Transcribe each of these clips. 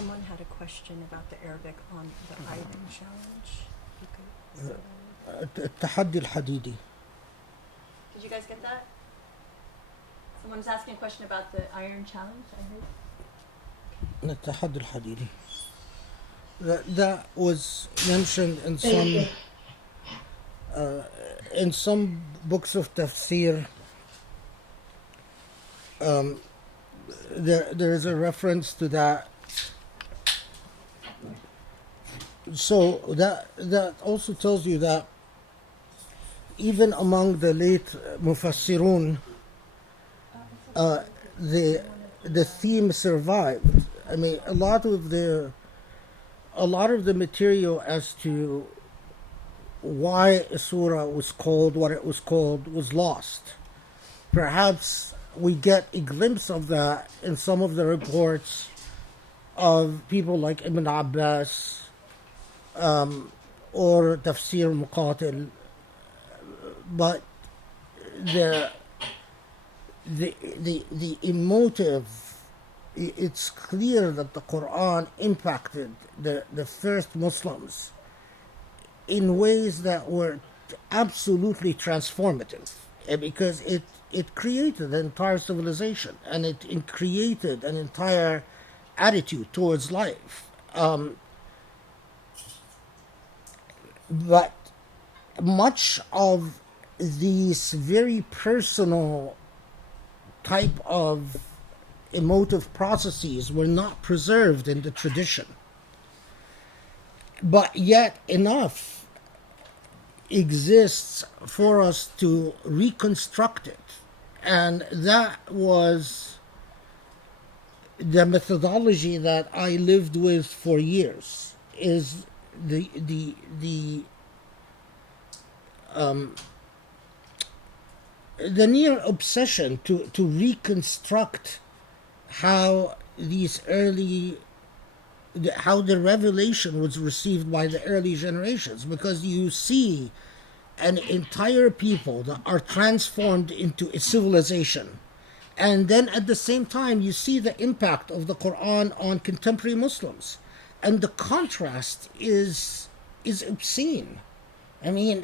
Someone had a question about the Arabic on the iron challenge. You could say that. التحدي الحديدي. Did you guys get that? Someone's asking a question about the iron challenge, I heard. التحدي الحديدي. That was mentioned in some books of tafsir. There is a reference to that. So that also tells you that even among the late mufassirun, the theme survived. I mean, a lot of the material as to why a surah was called what it was called was lost. Perhaps we get a glimpse of that in some of the reports of people like Ibn Abbas or Tafsir Muqatil, but the emotive, it's clear that the Quran impacted the first Muslims in ways that were absolutely transformative, because it created an entire civilization, and it created an entire attitude towards life. But much of these very personal type of emotive processes were not preserved in the tradition. But yet enough exists for us to reconstruct it. And that was the methodology that I lived with for years, is the near obsession to reconstruct how how the revelation was received by the early generations, because you see an entire people that are transformed into a civilization, and then at the same time you see the impact of the Quran on contemporary Muslims, and the contrast is obscene. I mean,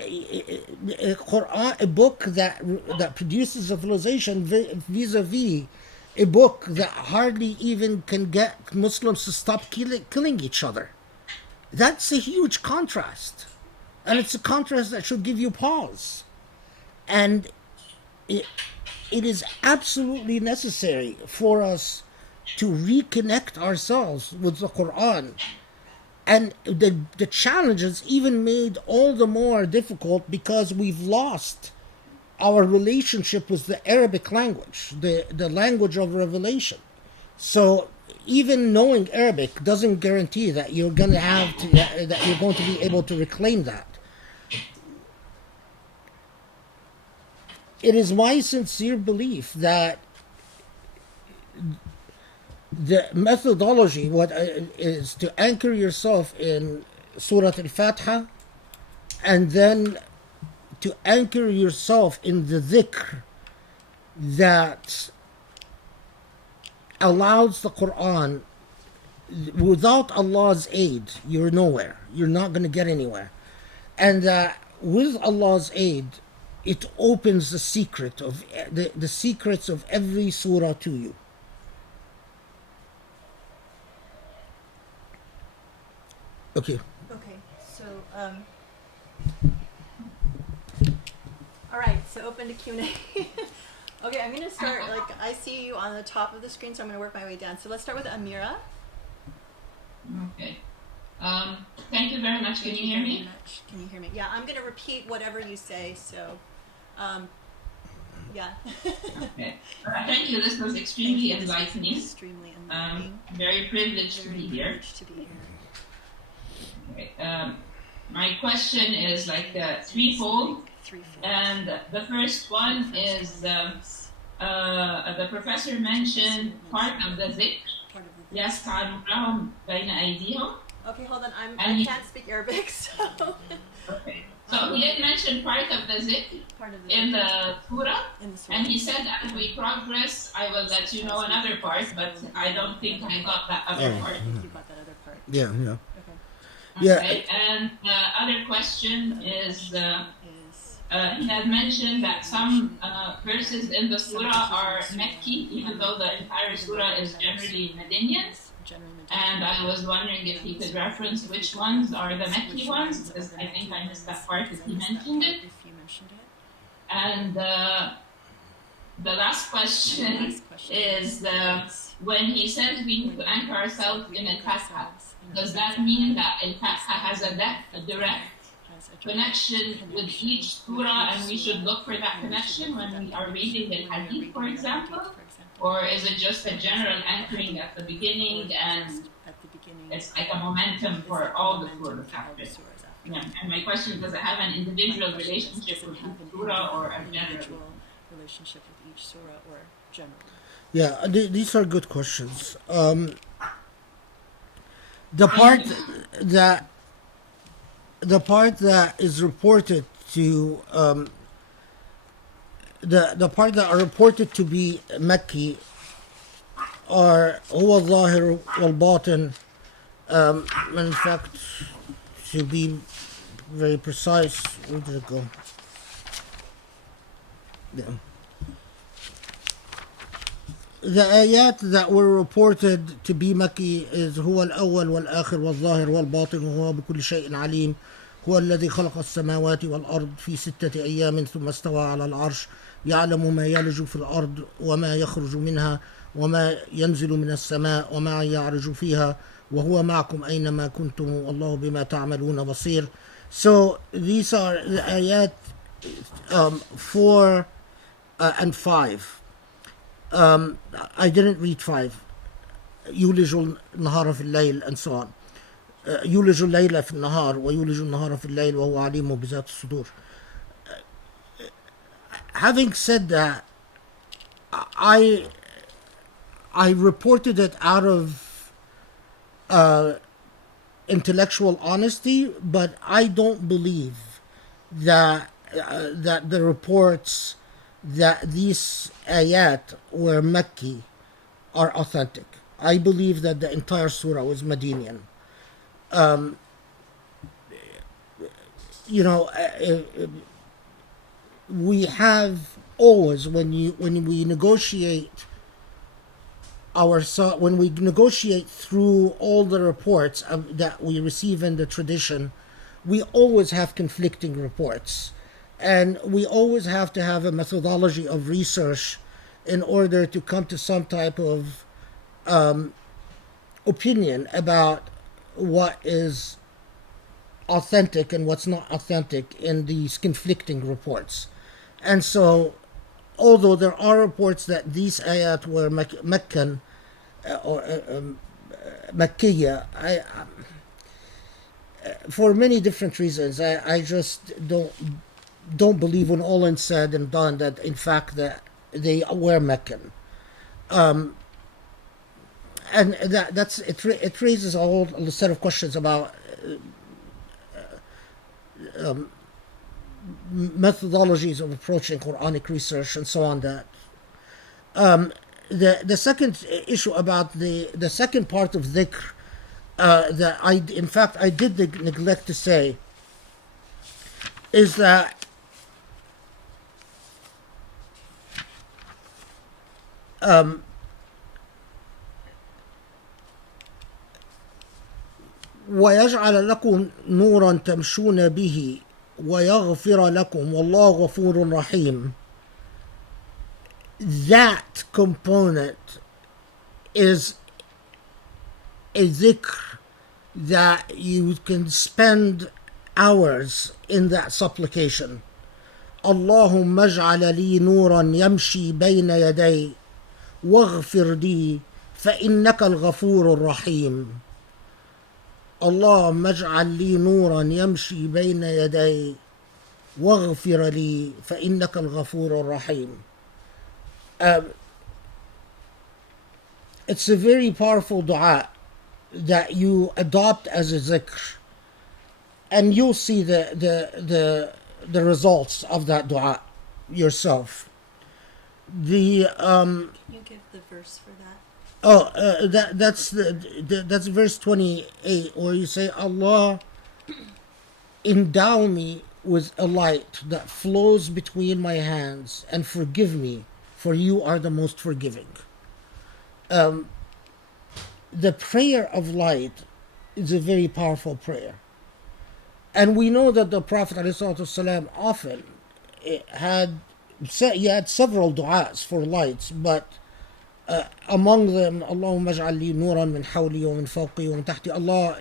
a book that produces a civilization vis-a-vis a book that hardly even can get Muslims to stop killing each other. That's a huge contrast. And it's a contrast that should give you pause. And it is absolutely necessary for us to reconnect ourselves with the Quran. And the challenge is even made all the more difficult because we've lost our relationship with the Arabic language, the language of revelation. So even knowing Arabic doesn't guarantee that you're going to be able to reclaim that. It is my sincere belief that the methodology is to anchor yourself in Surah Al-Fatiha, and then to anchor yourself in the dhikr that allows the Quran. Without Allah's aid, you're nowhere. You're not going to get anywhere. And with Allah's aid, it opens the secret of the secrets of every surah to you. Okay. So, all right, so open to Q&A. Okay, I'm going to start, I see you on the top of the screen, so I'm going to work my way down. So let's start with Amira. Okay. Thank you very much. Can you hear me? Can you hear me? Yeah, I'm going to repeat whatever you say, so, yeah. Okay. Thank you. This was extremely enlightening. Extremely enlightening. Very privileged to be here. Okay. My question is threefold. And the first one is the professor mentioned part of the dhikr. يَسْعَرُهُمْ بَيْنَ أَيْدِيهِمْ. Okay, hold on. I can't speak Arabic, so. Okay. So he did mention part of the zikr Part of in the surah, in the surah. and he said as we progress, I will let you know another part, but I don't think I got that other Oh. part. I think you got that other part. Yeah, yeah. Okay. Yeah. Okay, and the other question is, Is he had mentioned that some verses in the surah are Meccan, even though the entire surah is generally Medinian. generally And I was wondering if he could reference which ones are the Meccan ones, because I think I missed that part if he mentioned it. If you mentioned it. And the last question is when he says we need to anchor ourselves in a Fatiha, does that mean that Al-Fatiha has a direct connection with each surah and we should look for that connection when we are reading the hadith, for example? Or is it just a general anchoring at the beginning and it's like a momentum for all the surahs after? Yeah. And my question is, does it have an individual relationship with each surah or a general relationship with each surah or general? Yeah, these are good questions. The part that is reported to the part that are reported to be Meccan are هو الظاهر والباطن. In fact, to be very precise, where did it go? Yeah. The ayat that were reported to be Meccan is هو الأول والآخر والظاهر والباطن وهو بكل شيء عليم هو الذي خلق السماوات والأرض في 6 أيام ثم استوى على العرش يعلم ما يلج في الأرض وما يخرج منها وما ينزل من السماء وما يعرج فيها وهو معكم أينما كنتم والله بما تعملون بصير. So these are the ayat 4 and 5. I didn't read 5. يولج النهار في الليل and so on. يولج الليل في النهار ويولج النهار في الليل وهو عليم بذات الصدور. Having said that, I reported it out of intellectual honesty, but I don't believe that that the reports that these ayat were Meccan are authentic. I believe that the entire surah was Medinian. We have always when we negotiate when we negotiate through all the reports that we receive in the tradition, we always have conflicting reports, and we always have to have a methodology of research in order to come to some type of opinion about what is authentic and what's not authentic in these conflicting reports. And so, although there are reports that these ayat were Meccan or Makkiyya, for many different reasons, I just don't believe when all is said and done that in fact that they were Meccan. And it raises a whole set of questions about methodologies of approaching Quranic research and so on. That the second issue about the second part of dhikr that I did neglect to say is that ويجعل لكم نورا تمشون به ويغفر لكم والله غفور رحيم. That component is a dhikr that you can spend hours in that supplication. اللهم اجعل لي نورا يمشي بين يدي واغفر لي فإنك الغفور الرحيم. اللهم اجعل لي نورا يمشي بين يدي واغفر لي فإنك الغفور الرحيم. It's a very powerful dua that you adopt as a zikr. and you'll see the results of that dua yourself. The Can you give the verse for that? that's verse 28, where you say, Allah, endow me with a light that flows between my hands and forgive me, for you are the most forgiving. The prayer of light is a very powerful prayer. And we know that the Prophet ﷺ often had several du'as for lights, but among them, Allahumma aj'al li nuran min hawli wa min fawqi wa min tahti. Allah,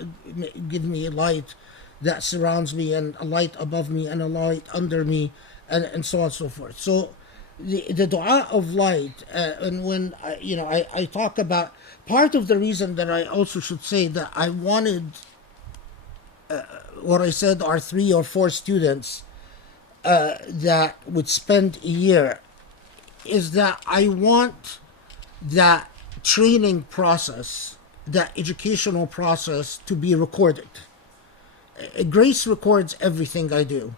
give me a light that surrounds me, and a light above me, and a light under me, and so on and so forth. So the dua of light, and when I talk about, part of the reason that I also should say that I wanted what I said are 3 or 4 students that would spend a year, is that I want that training process, that educational process, to be recorded. Grace records everything I do.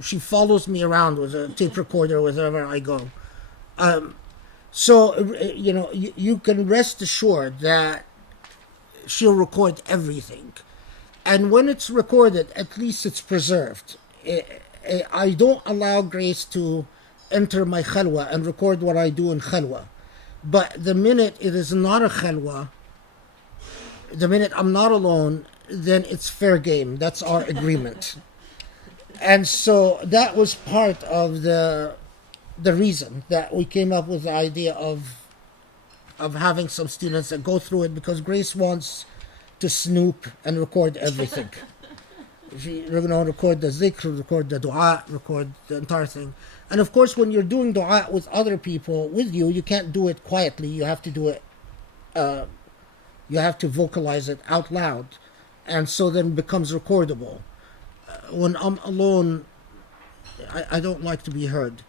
She follows me around with a tape recorder wherever I go. So you can rest assured that she'll record everything. And when it's recorded, at least it's preserved. I don't allow Grace to enter my khalwa and record what I do in khalwa. But the minute it is not a khalwa, the minute I'm not alone, then it's fair game. That's our agreement. And so that was part of the reason that we came up with the idea of having some students that go through it, because Grace wants to snoop and record everything. We're going to record the dhikr, record the dua, record the entire thing. And of course, when you're doing dua with other people with you, you can't do it quietly. You have to do it, you have to vocalize it out loud. And so then it becomes recordable. When I'm alone, I don't like to be heard,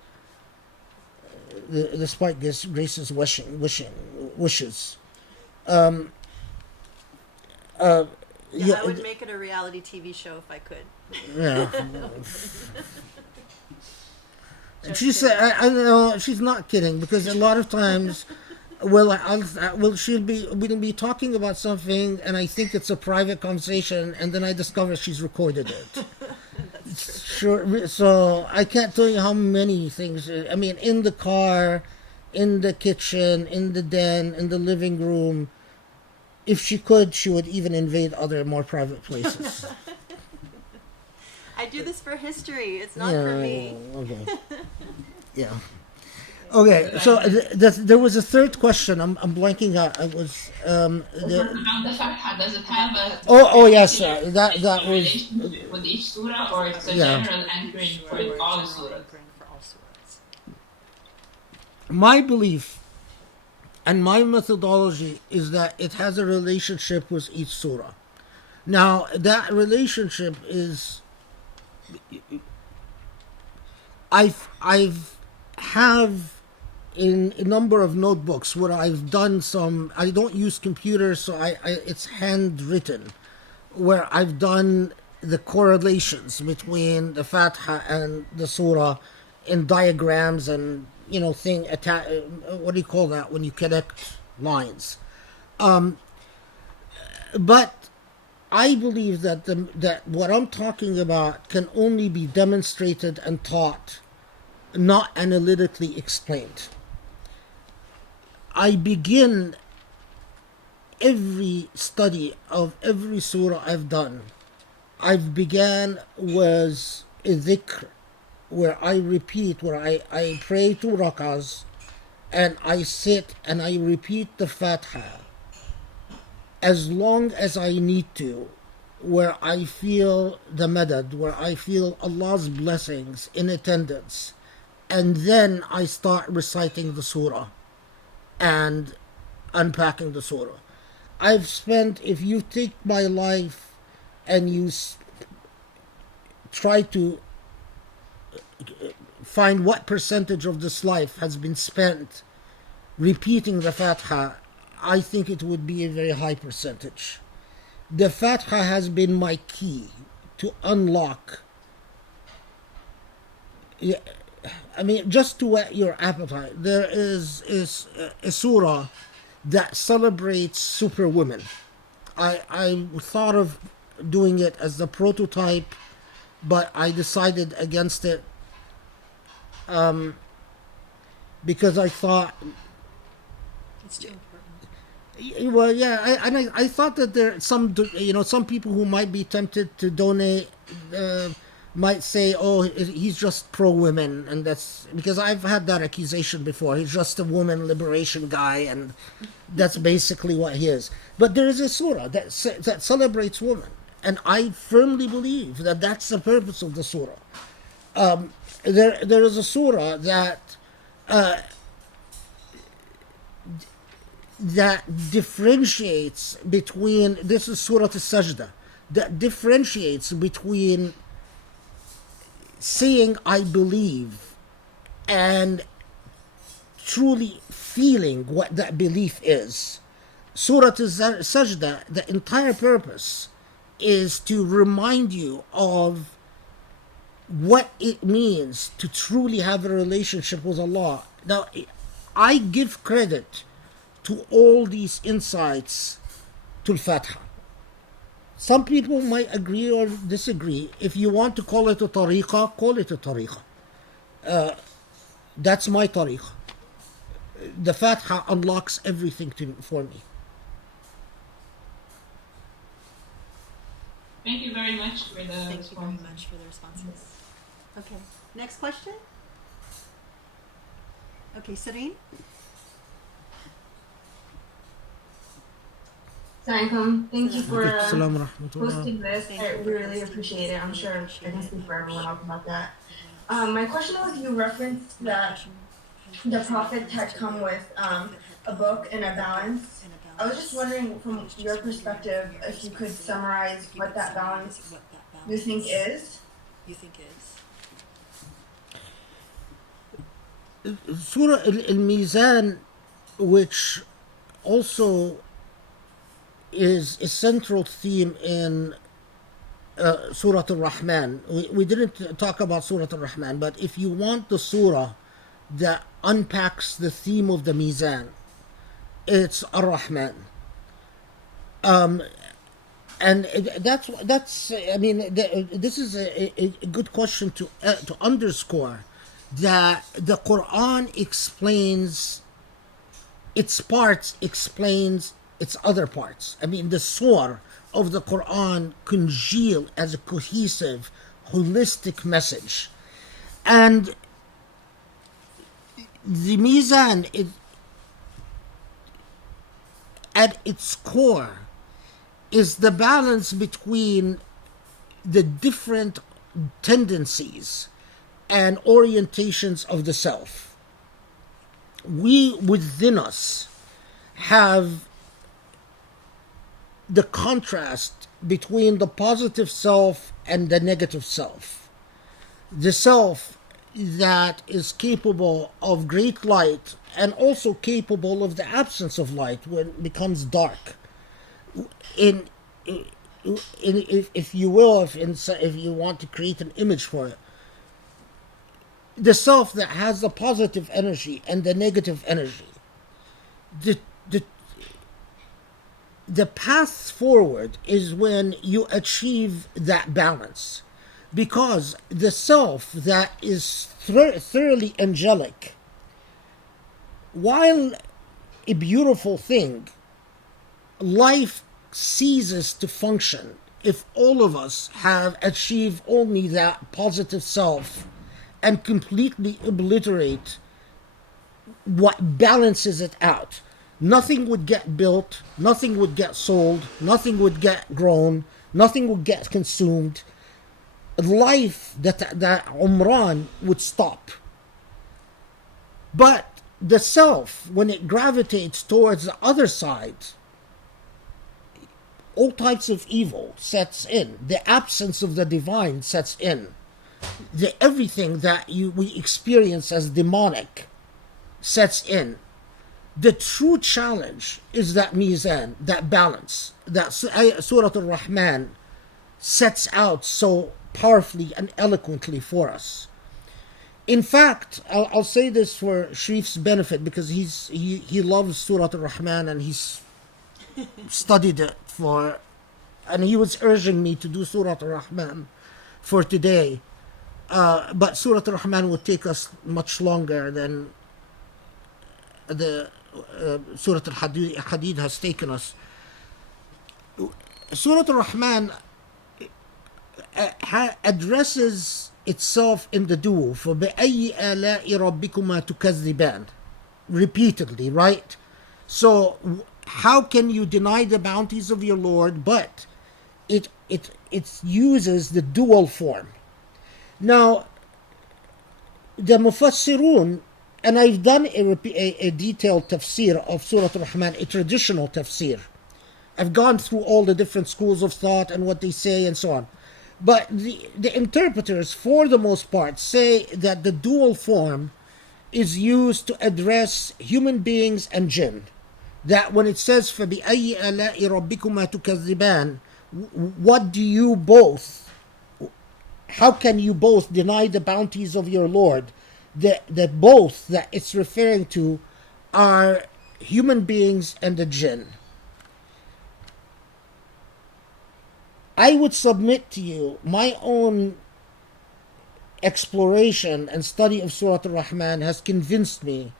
despite Grace's wishes. I would make it a reality TV show if I could. Yeah. She said, I know she's not kidding, because a lot of times, we'll be talking about something, and I think it's a private conversation, and then I discover she's recorded it. Sure. So I can't tell you how many things. I mean, in the car, in the kitchen, in the den, in the living room. If she could, she would even invade other more private places. I do this for history. It's not for me. Okay. Yeah. Okay. So there was a third question. I'm blanking out. It was the Fatiha, does it have a Oh yes. That was relationship with each surah, or it's a general anchoring for all surahs? My belief and my methodology is that it has a relationship with each surah. Now, that relationship is, I've have in a number of notebooks where I've done some. I don't use computers, so it's handwritten, where I've done the correlations between the Fatiha and the surah in diagrams and what do you call that when you connect lines? But I believe that what I'm talking about can only be demonstrated and taught, not analytically explained. I begin every study of every surah I've done. I've began with a dhikr, where I repeat, where I pray 2 rak'ahs, and I sit and I repeat the Fatiha as long as I need to, where I feel the madad, where I feel Allah's blessings in attendance, and then I start reciting the surah and unpacking the surah. I've spent, if you take my life and you try to find what percentage of this life has been spent repeating the Fatiha, I think it would be a very high percentage. The Fatiha has been my key to unlock, yeah, I mean, just to whet your appetite, there is a surah that celebrates superwomen. I thought of doing it as the prototype, but I decided against it because I thought, It's too important. well, yeah, I thought that there some people who might be tempted to donate might say, oh, he's just pro women, and that's because I've had that accusation before. He's just a woman liberation guy, and that's basically what he is. But there is a surah that celebrates women, and I firmly believe that that's the purpose of the surah. There is a surah that differentiates between, this is Surah Al-Sajda, that differentiates between saying I believe and truly feeling what that belief is. Surah Al-Sajda, the entire purpose is to remind you of what it means to truly have a relationship with Allah. Now, I give credit to all these insights to Al-Fatiha. Some people might agree or disagree. If you want to call it a tariqah, call it a tariqah. That's my tariqah. The Fatiha unlocks everything for me. Thank you very much for the Thank response. you very much for the responses. Okay, next question. Okay, Serene. Assalamualaikum. Thank you for Assalamu rahmatullah. hosting this. Thank I you for really hosting. appreciate it. I'm sure I Appreciate can it. speak for everyone else about that. My question was, you referenced that the prophets had come with a book and a balance. I was just wondering, from your perspective, if you could summarize what that balance you think is. Surah Al-Mizan, which also is a central theme in Surah Al-Rahman. We didn't talk about Surah Al-Rahman, but if you want the surah that unpacks the theme of the Mizan, it's Ar-Rahman. And that's I mean, this is a good question to underscore that the Quran explains its parts, explains its other parts. I mean, the surah of the Quran congeal as a cohesive, holistic message. And the Mizan, at its core, is the balance between the different tendencies and orientations of the self. We within us have the contrast between the positive self and the negative self. The self that is capable of great light and also capable of the absence of light when it becomes dark. If you will, if you want to create an image for it, the self that has the positive energy and the negative energy, the path forward is when you achieve that balance, because the self that is thoroughly angelic, while a beautiful thing, life ceases to function if all of us have achieved only that positive self and completely obliterate what balances it out. Nothing would get built, nothing would get sold, nothing would get grown, nothing would get consumed. Life, that umran, would stop. But the self, when it gravitates towards the other side, all types of evil sets in. The absence of the divine sets in. Everything that we experience as demonic sets in. The true challenge is that mizan, that balance, that Surah Al-Rahman sets out so powerfully and eloquently for us. In fact, I'll say this for Sharif's benefit, because he loves Surah Al-Rahman and he's studied it and he was urging me to do Surah Al-Rahman for today. But Surah Al-Rahman would take us much longer than the Surah Al-Hadid has taken us. Surah Al-Rahman addresses itself in the duo for بأي آلاء ربكما تكذبان repeatedly, right? So how can you deny the bounties of your Lord? But it uses the dual form. Now, the Mufassirun, and I've done a detailed tafsir of Surah Al-Rahman, a traditional tafsir. I've gone through all the different schools of thought and what they say and so on. But the interpreters, for the most part, say that the dual form is used to address human beings and jinn. That when it says فَبِأَيِّ آلَاءِ رَبِّكُمَا تُكَذِّبَانِ, what do you both, how can you both deny the bounties of your Lord? That both that it's referring to are human beings and the jinn. I would submit to you my own exploration and study of Surah Al-Rahman has convinced me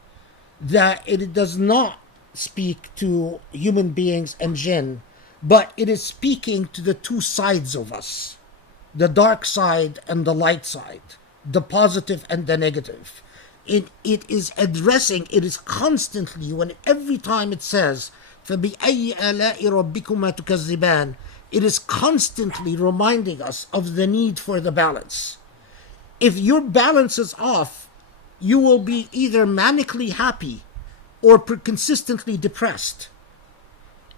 that it does not speak to human beings and jinn, but it is speaking to the two sides of us, the dark side and the light side, the positive and the negative. It is addressing, it is constantly, every time it says فَبِأَيِّ آلَاءِ رَبِّكُمَا تُكَذِّبَانِ, it is constantly reminding us of the need for the balance. If your balance is off, you will be either manically happy or consistently depressed.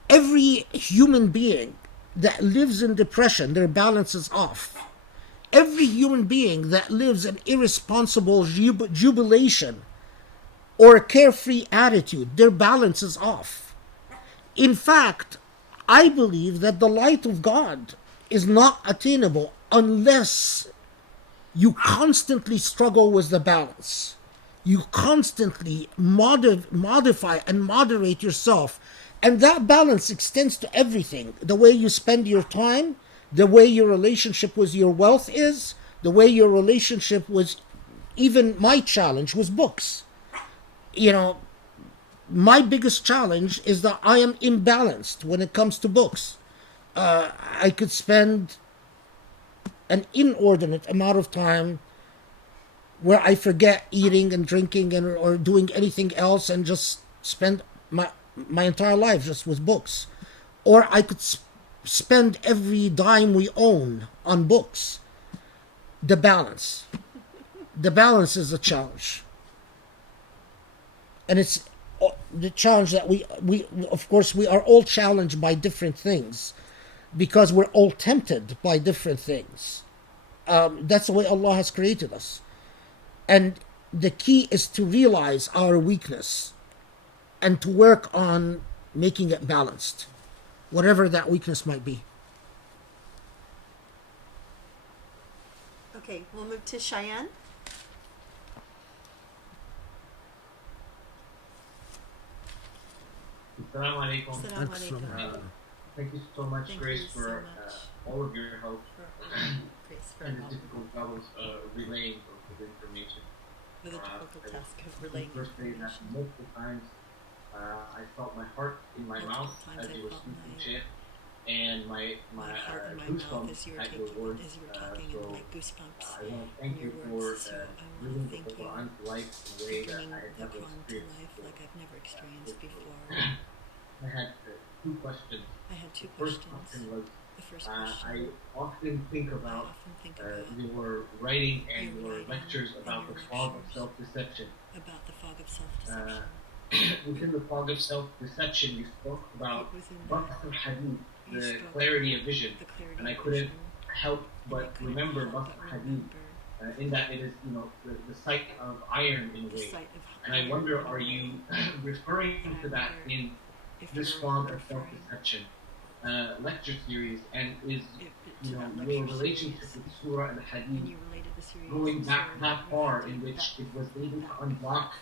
Every human being that lives in depression, their balance is off. Every human being that lives in irresponsible jubilation or a carefree attitude, their balance is off. In fact, I believe that the light of God is not attainable unless you constantly struggle with the balance. You constantly modify and moderate yourself. And that balance extends to everything. The way you spend your time, the way your relationship with your wealth is, the way your relationship with, even my challenge was books. My biggest challenge is that I am imbalanced when it comes to books. I could spend an inordinate amount of time where I forget eating and drinking or doing anything else and just spend my entire life just with books. Or I could spend every dime we own on books. The balance is a challenge. And it's the challenge that we of course we are all challenged by different things because we're all tempted by different things. That's the way Allah has created us. And the key is to realize our weakness and to work on making it balanced, whatever that weakness might be. Okay, we'll move to Cheyenne. Assalamu alaikum. Assalamu alaikum. Thank you so much, Thank Grace, you so for much. all of your help Grace, for and the help difficult troubles relaying of the information. with the difficult task of relaying First day that information. multiple times I felt my heart in my Multiple mouth times as I you were felt speaking, my- Sheikh, and my heart in my mouth goosebumps as you were at taking, your words. as you were talking, So and my goosebumps. I want to thank in you your for words. So I want bringing to the thank you Quran to life in a for way that bringing I had the never Quran to experienced life before. like I've never experienced before. I had two questions. I had two First questions. question was, The first I question, often think I about often think about your writing and your your writing lectures and about your the fog of lectures. self-deception. about the fog of self-deception. Within the fog of self-deception, you spoke about Within Baqt al-Hadid, you the spoke clarity about of vision, the clarity and I of couldn't vision, help and I but couldn't remember help Baqt but al-Hadid, remember in that it is, the sight of iron in a the way. sight of And I iron wonder, in a are way. you referring And I to that wonder in if this you're fog of referring self-deception? lecture series, and is your relationship with Surah Al-Hadid going back that far, in which it was able to unlock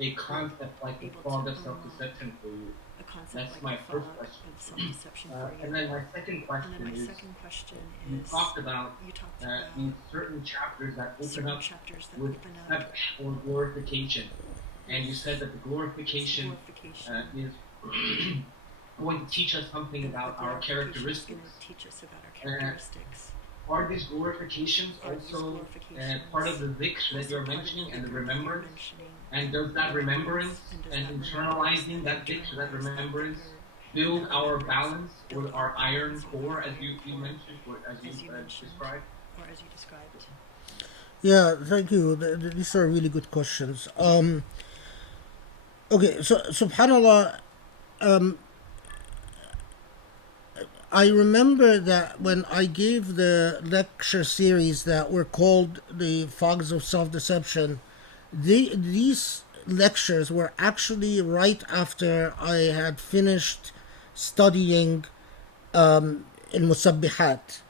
a concept like the fog of self-deception for you? That's my first question. And then my second question is, you talked about these certain chapters that open up with sabh or glorification. And you said that the glorification is going to teach us something about our characteristics. Are these glorifications also part of the dhikr that you're mentioning and the remembrance? And does that remembrance and internalizing that dhikr, that remembrance, build our balance or our iron core, as you mentioned, or as you described? Yeah, thank you. These are really good questions. Okay, so subhanallah, I remember that when I gave the lecture series that were called the Fogs of Self-Deception, these lectures were actually right after I had finished studying in Musabbihat,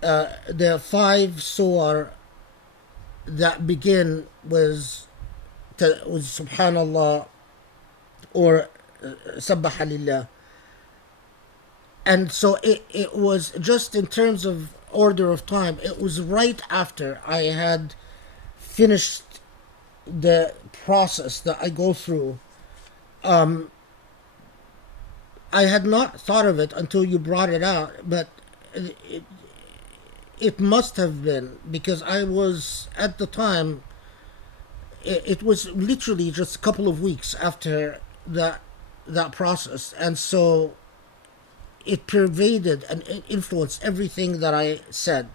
the 5 surah that begin with Subhanallah or Sabbaha Lillah. And so it was just in terms of order of time, it was right after I had finished the process that I go through. I had not thought of it until you brought it out, but it must have been, because I was, at the time, it was literally just a couple of weeks after that process. And so it pervaded and it influenced everything that I said.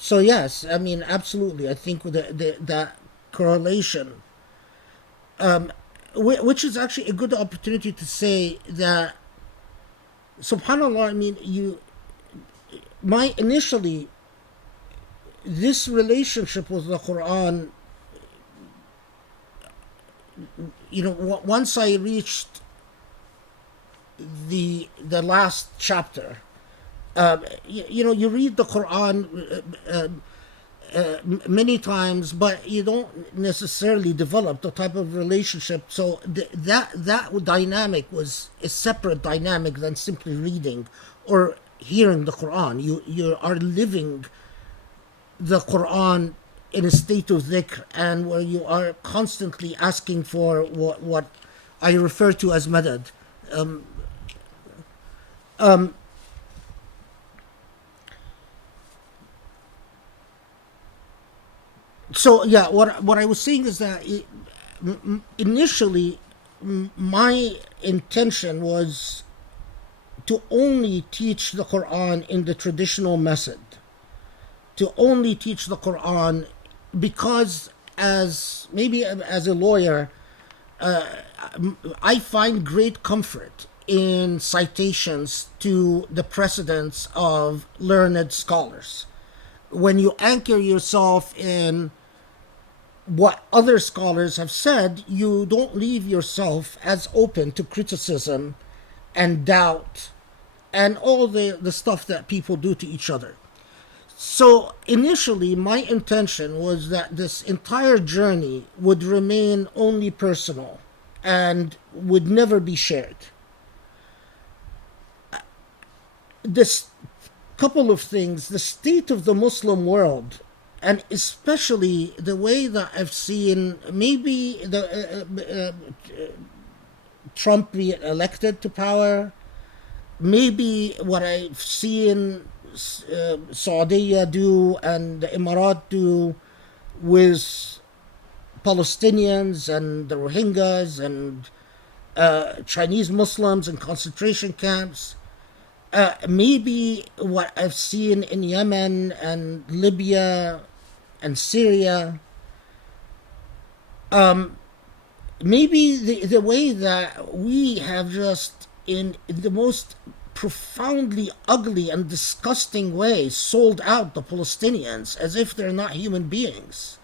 So yes, I mean, absolutely. I think that correlation, which is actually a good opportunity to say that, subhanallah, I mean, initially, this relationship with the Quran, once I reached the last chapter, you read the Quran many times, but you don't necessarily develop the type of relationship. So that dynamic was a separate dynamic than simply reading or hearing the Quran. You are living the Quran in a state of dhikr, and where you are constantly asking for what I refer to as madad. So yeah, what I was saying is that initially my intention was to only teach the Quran in the traditional method, to only teach the Quran, because as a lawyer, I find great comfort in citations to the precedents of learned scholars. When you anchor yourself in what other scholars have said, you don't leave yourself as open to criticism and doubt and all the stuff that people do to each other. So initially, my intention was that this entire journey would remain only personal and would never be shared. This couple of things, the state of the Muslim world, and especially the way that I've seen maybe Trump be elected to power, maybe what I've seen Saudi do and the Emirat do with Palestinians and the Rohingyas and Chinese Muslims in concentration camps, maybe what I've seen in Yemen and Libya and Syria, maybe the way that we have just in the most profoundly ugly and disgusting way sold out the Palestinians as if they're not human beings.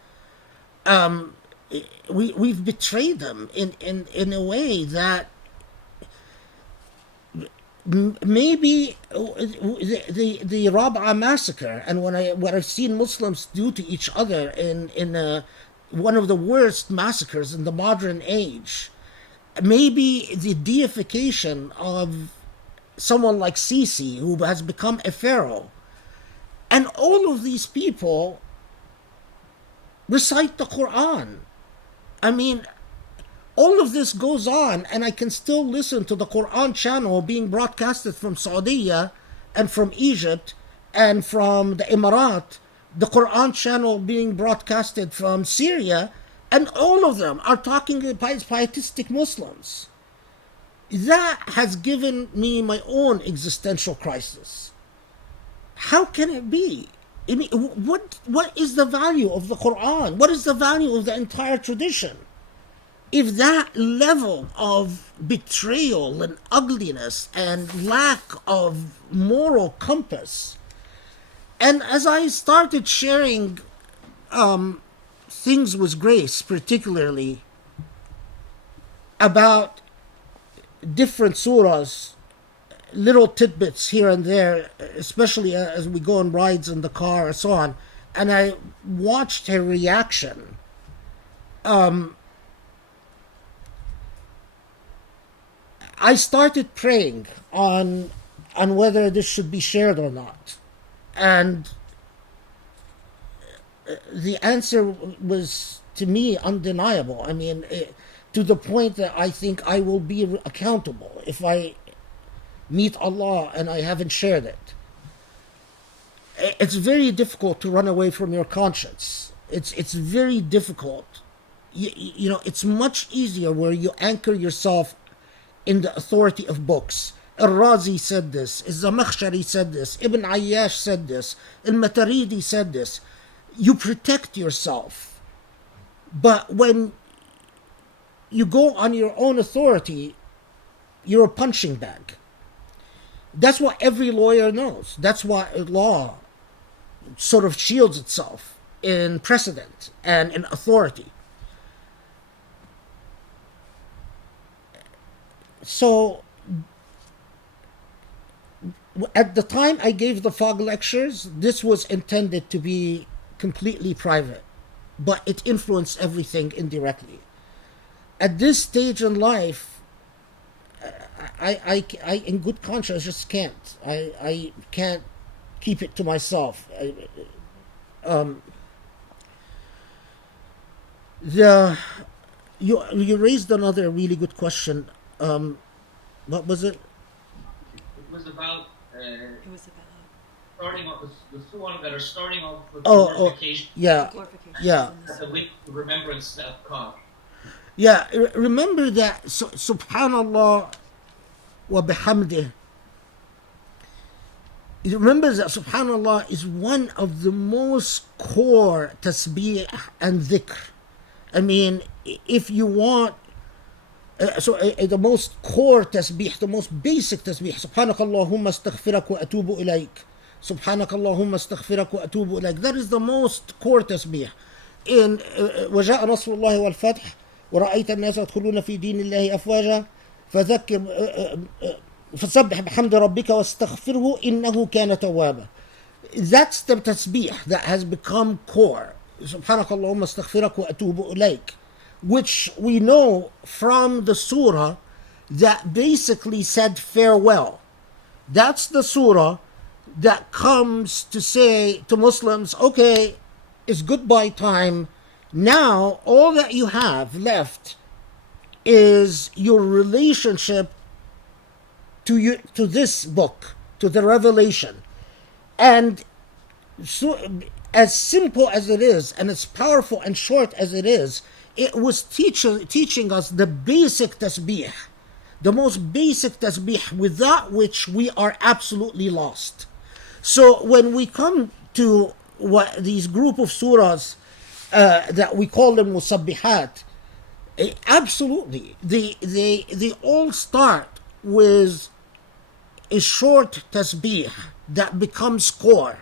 We've betrayed them in a way that maybe the Rab'a massacre, and what I've seen Muslims do to each other in one of the worst massacres in the modern age, maybe the deification of someone like Sisi, who has become a pharaoh, and all of these people recite the Quran. I mean, all of this goes on, and I can still listen to the Quran channel being broadcasted from Saudi and from Egypt and from the Emirat, the Quran channel being broadcasted from Syria, and all of them are talking pietistic Muslims. That has given me my own existential crisis. How can it be? I mean, what is the value of the Quran? What is the value of the entire tradition? If that level of betrayal and ugliness and lack of moral compass, and as I started sharing things with Grace, particularly about different surahs, little tidbits here and there, especially as we go on rides in the car and so on, and I watched her reaction, I started praying on whether this should be shared or not. And the answer was, to me, undeniable. I mean, to the point that I think I will be accountable if I meet Allah and I haven't shared it. It's very difficult to run away from your conscience. It's very difficult. You know, it's much easier where you anchor yourself in the authority of books. Al-Razi said this, Al-Zamakhshari said this, Ibn Ayyash said this, Al-Mataridi said this. You protect yourself. But when you go on your own authority, you're a punching bag. That's what every lawyer knows. That's why law sort of shields itself in precedent and in authority. So, at the time I gave the Fog lectures, this was intended to be completely private, but it influenced everything indirectly. At this stage in life, I in good conscience just can't. I can't keep it to myself. You raised another really good question. What was it? It was about starting off the surah that are starting off with glorification. Yeah. The way to remembrance of God. Yeah, remember that Subhanallah wa bihamdih. Remember that Subhanallah is one of the most core tasbih and dhikr. I mean, if you want, the most core tasbih, the most basic tasbih, Subhanakallahumma astaghfirak wa atubu ilayk. Subhanakallahumma astaghfirak wa atubu ilayk. That is the most core tasbih. In وَجَاءَ نَصْرُ اللَّهِ وَالْفَتْحِ ورأيت الناس يدخلون في دين الله أفواجا فسبح بحمد ربك واستغفره إنه كان توابا. That's the tasbih that has become core. سبحانك اللهم استغفرك وأتوب إليك, which we know from the surah that basically said farewell. That's the surah that comes to say to Muslims, okay, it's goodbye time. Now, all that you have left is your relationship to this book, to the revelation. And so, as simple as it is, and as powerful and short as it is, it was teaching us the basic tasbih, the most basic tasbih, without which we are absolutely lost. So when we come to these group of surahs, that we call them musabbihat, absolutely, they all start with a short tasbih that becomes core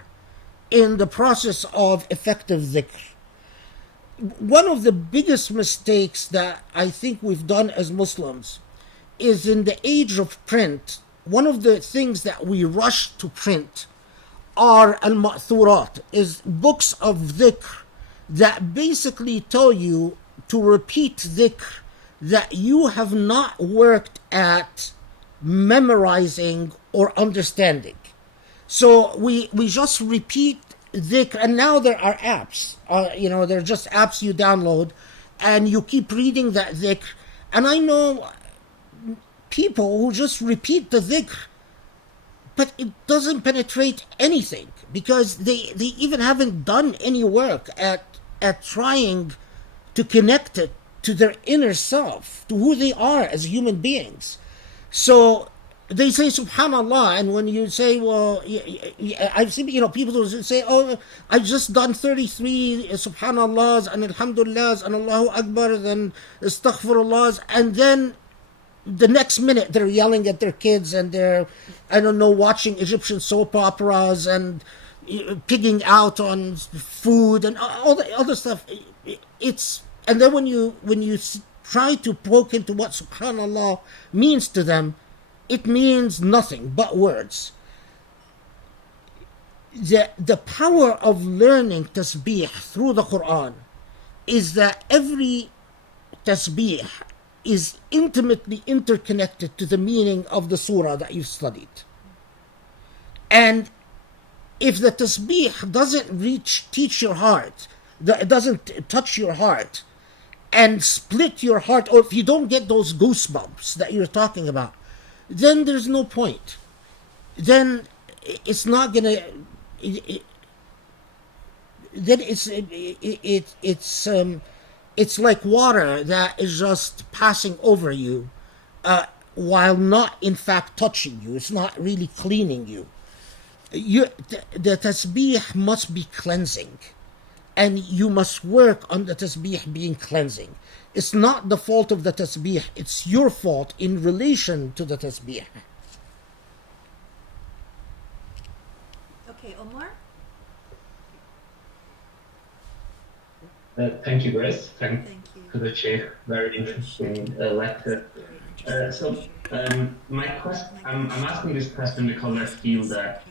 in the process of effective dhikr. One of the biggest mistakes that I think we've done as Muslims is, in the age of print, one of the things that we rush to print are al-ma'thurat, is books of dhikr that basically tell you to repeat dhikr that you have not worked at memorizing or understanding. So we just repeat dhikr, and now there are apps. They're just apps you download, and you keep reading that dhikr. And I know people who just repeat the dhikr, but it doesn't penetrate anything because they even haven't done any work at trying to connect it to their inner self, to who they are as human beings. So they say subhanallah, and when you say, well, I've seen people who say, oh, I've just done 33 subhanallahs and alhamdulillahs and Allahu Akbar and astaghfirullahs, and then the next minute they're yelling at their kids and they're, I don't know, watching Egyptian soap operas and pigging out on food and all the other stuff. And then when you try to poke into what subhanallah means to them, it means nothing but words. The power of learning tasbih through the Quran is that every tasbih is intimately interconnected to the meaning of the surah that you've studied. And if the tasbih doesn't teach your heart, it doesn't touch your heart and split your heart, or if you don't get those goosebumps that you're talking about, then there's no point. Then it's not gonna. Then it's like water that is just passing over you, while not in fact touching you. It's not really cleaning you. The tasbih must be cleansing, and you must work on the tasbih being cleansing. It's not the fault of the tasbih, it's your fault in relation to the tasbih. Okay, Omar? Thank you, Grace. Thank Thank you. to the chair. Very interesting lecture. My question, I'm asking this question because I feel that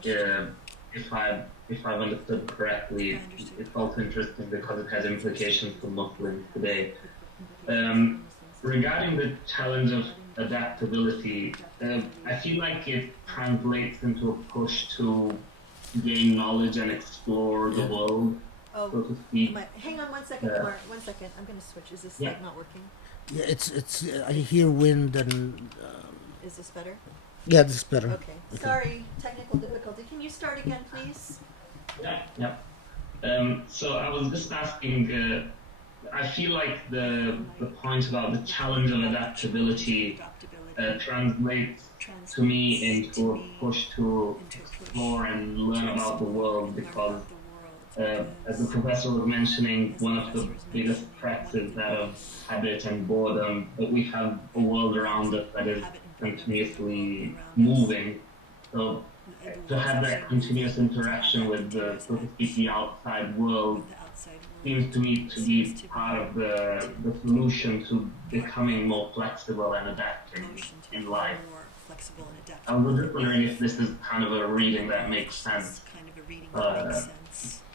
if I've understood correctly, it's also interesting because it has implications for Muslims today. Regarding the challenge of adaptability, I feel like it translates into a push to gain knowledge and explore the world, so to speak. Hang on 1 second, Omar. 1 second. I'm going to switch. Is this like not working? Yeah, it's. I hear wind and. Is this better? Yeah, this is better. Okay. Sorry, technical difficulty. Can you start again, please? Yeah. So I was just asking. I feel like the point about the challenge of adaptability translates to me into a push to explore and learn about the world, because as the professor was mentioning, one of the biggest threats is that of habit and boredom, but we have a world around us that is continuously moving. So to have that continuous interaction with the, so to speak, the outside world seems to me to be part of the solution to becoming more flexible and adapting in life. I was just wondering if this is kind of a reading that makes sense,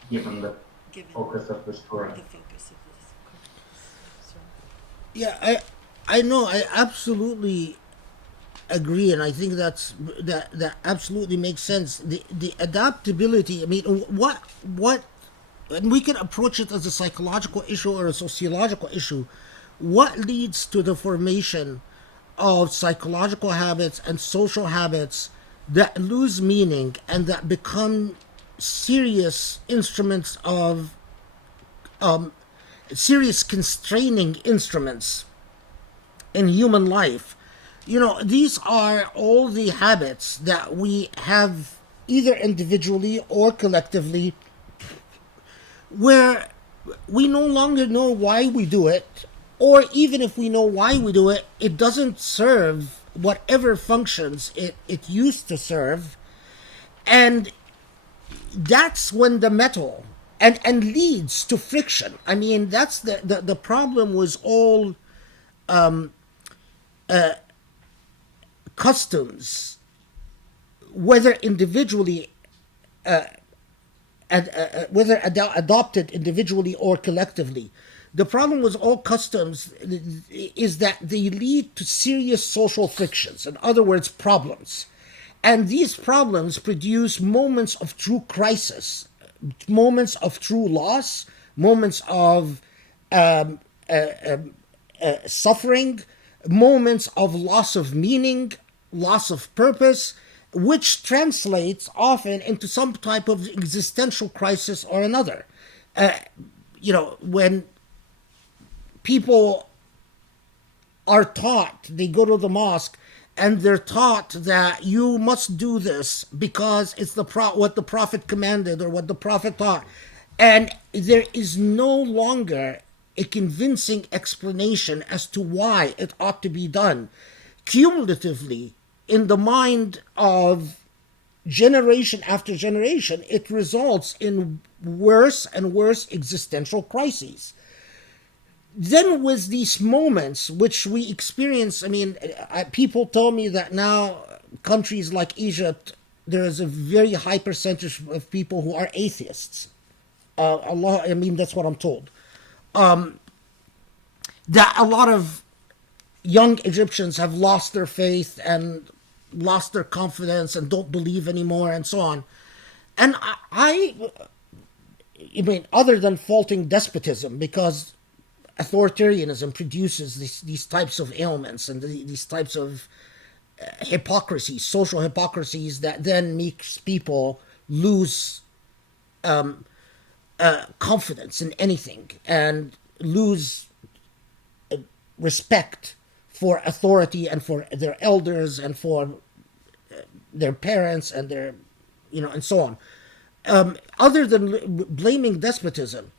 given the focus of the story. Yeah, I know. I absolutely agree, and I think that absolutely makes sense. The adaptability. I mean, what, and we can approach it as a psychological issue or a sociological issue. What leads to the formation of psychological habits and social habits that lose meaning and that become serious instruments of serious constraining instruments in human life? These are all the habits that we have, either individually or collectively, where we no longer know why we do it, or even if we know why we do it, it doesn't serve whatever functions it used to serve. And that's when the metal and leads to friction. I mean, that's the problem was all customs whether individually, whether adopted individually or collectively. The problem with all customs is that they lead to serious social frictions, in other words, problems. And these problems produce moments of true crisis, moments of true loss, moments of suffering, moments of loss of meaning, loss of purpose, which translates often into some type of existential crisis or another. When people are taught, they go to the mosque and they're taught that you must do this because it's what the Prophet commanded or what the Prophet taught. And there is no longer a convincing explanation as to why it ought to be done. Cumulatively, in the mind of generation after generation, it results in worse and worse existential crises. Then with these moments which we experience, people tell me that now countries like Egypt, there is a very high percentage of people who are atheists. That's what I'm told. That a lot of young Egyptians have lost their faith and lost their confidence and don't believe anymore and so on. And other than faulting despotism, because authoritarianism produces these types of ailments and these types of hypocrisies, social hypocrisies that then makes people lose confidence in anything and lose respect for authority and for their elders and for their parents and their, and so on. Other than blaming despotism,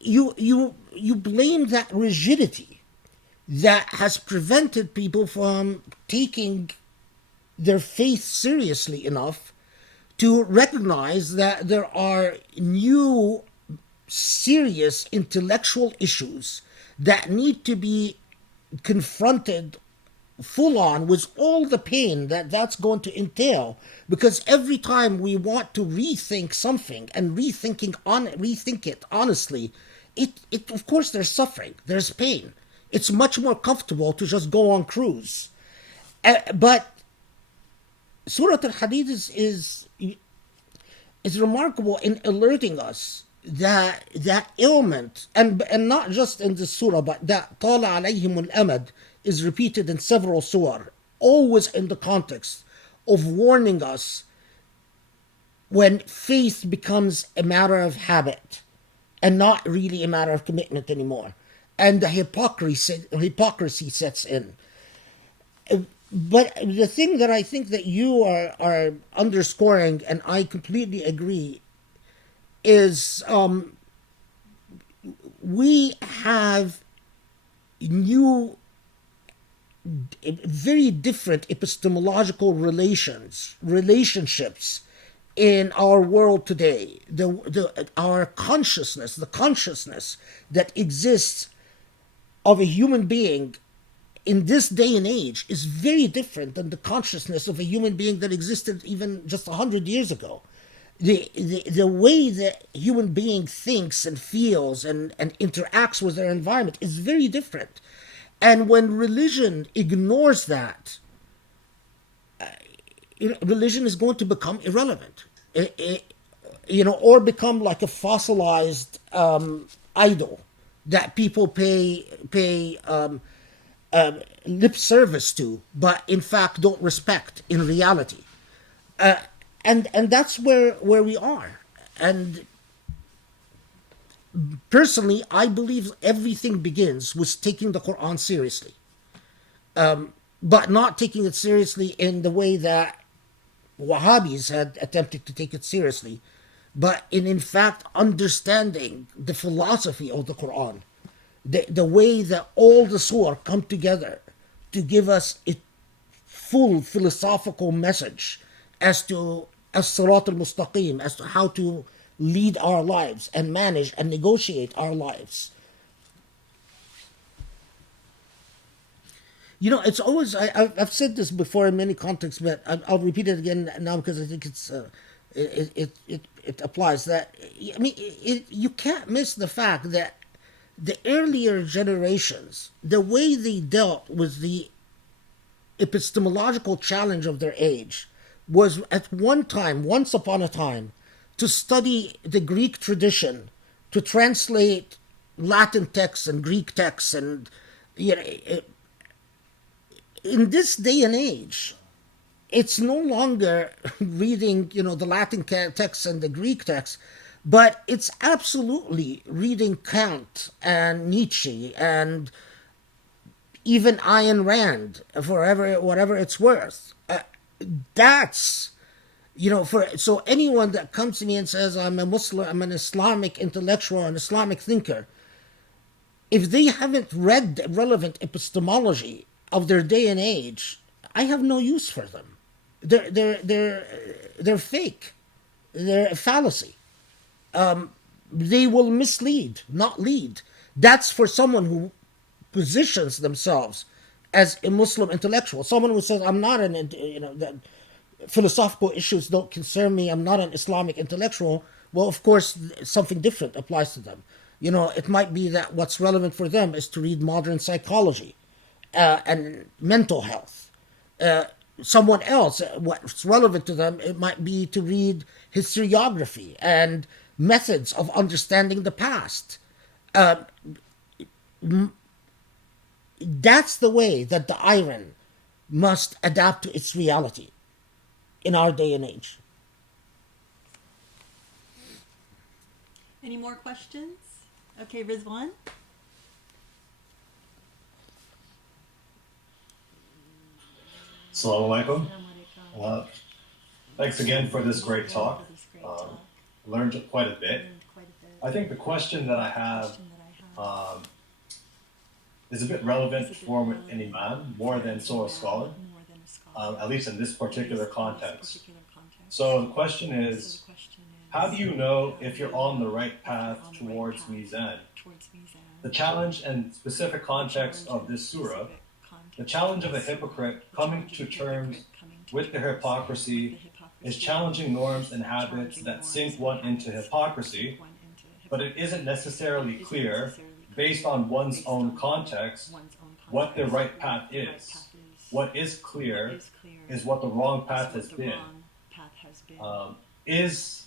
you blame that rigidity that has prevented people from taking their faith seriously enough to recognize that there are new serious intellectual issues that need to be confronted full on with all the pain that that's going to entail, because every time we want to rethink something and rethink it honestly, it of course there's suffering, there's pain. It's much more comfortable to just go on cruise. But Surah Al-Hadid is remarkable in alerting us that ailment, and not just in the surah, but that طال عليهم الأمد is repeated in several surah, always in the context of warning us when faith becomes a matter of habit and not really a matter of commitment anymore, and the hypocrisy sets in. But the thing that I think that you are underscoring, and I completely agree, is we have new, very different epistemological relationships in our world today. Our consciousness, the consciousness that exists of a human being in this day and age is very different than the consciousness of a human being that existed even just 100 years ago. The way that human being thinks and feels and interacts with their environment is very different. And when religion ignores that, religion is going to become irrelevant, or become like a fossilized idol that people pay lip service to, but in fact don't respect in reality. And that's where we are. And personally, I believe everything begins with taking the Quran seriously, but not taking it seriously in the way that Wahhabis had attempted to take it seriously, but in fact understanding the philosophy of the Quran, the way that all the surah come together to give us a full philosophical message as to as-sirat al-mustaqim, as to how to lead our lives and manage and negotiate our lives. You know, it's always, I've said this before in many contexts, but I'll repeat it again now because I think it applies. That, I mean, you can't miss the fact that the earlier generations, the way they dealt with the epistemological challenge of their age was at one time, once upon a time, to study the Greek tradition, to translate Latin texts and Greek texts, and you know, in this day and age, it's no longer reading, you know, the Latin texts and the Greek texts, but it's absolutely reading Kant and Nietzsche and even Ayn Rand, for whatever it's worth. That's, you know, so anyone that comes to me and says I'm a Muslim, I'm an Islamic intellectual, an Islamic thinker, if they haven't read the relevant epistemology of their day and age, I have no use for them. They're fake. They're a fallacy. They will mislead, not lead. That's for someone who positions themselves as a Muslim intellectual. Someone who says, I'm not that philosophical issues don't concern me, I'm not an Islamic intellectual. Well, of course, something different applies to them. You know, it might be that what's relevant for them is to read modern psychology and mental health. Someone else, what's relevant to them, it might be to read historiography and methods of understanding the past. That's the way that the iron must adapt to its reality in our day and age. Any more questions? Okay, Rizwan? Assalamu alaikum. Thanks again for this great talk. Learned quite a bit. I think the question that I have is a bit relevant for an imam more than so a scholar, at least in this particular context. So the question is, how do you know if you're on the right path towards mizan? The challenge and specific context of this surah, the challenge of a hypocrite coming to terms with their hypocrisy is challenging norms and habits that sink one into hypocrisy, but it isn't necessarily clear, based on one's own context, what the right path is. What is clear is what the wrong path has been. Is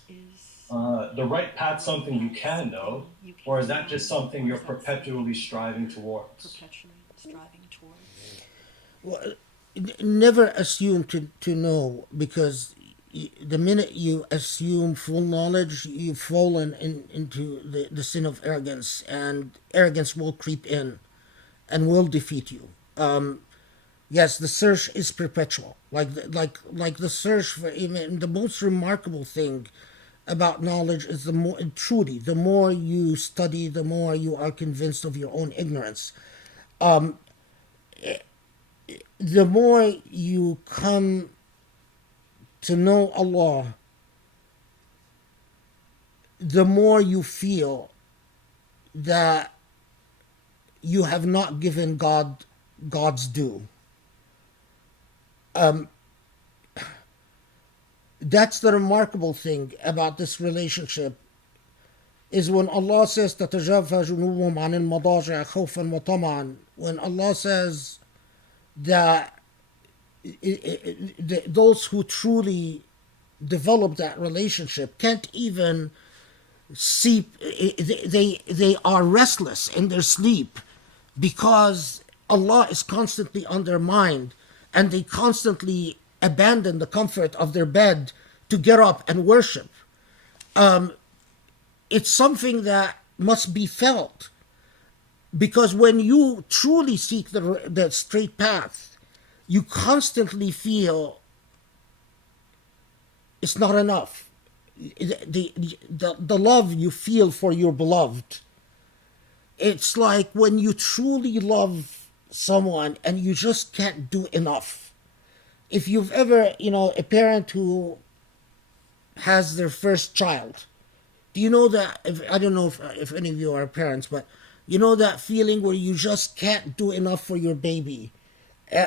the right path something you can know, or is that just something you're perpetually striving towards? Well, never assume to know, because the minute you assume full knowledge, you've fallen into the sin of arrogance, and arrogance will creep in and will defeat you. Yes, the search is perpetual. Like the search for, even the most remarkable thing about knowledge is the more you study, the more you are convinced of your own ignorance. The more you come to know Allah, the more you feel that you have not given God's due. That's the remarkable thing about this relationship, is when Allah says تَتَجَافَى جُنُوبُهُمْ عَنِ الْمَضَاجِعِ خَوْفًا وَطَمَعًا, when Allah says that those who truly develop that relationship can't even sleep, they are restless in their sleep because Allah is constantly on their mind, and they constantly abandon the comfort of their bed to get up and worship. It's something that must be felt, because when you truly seek the straight path, you constantly feel it's not enough. The love you feel for your beloved, it's like when you truly love someone and you just can't do enough. If you've ever, a parent who has their first child, do you know that, I don't know if any of you are parents, but you know that feeling where you just can't do enough for your baby,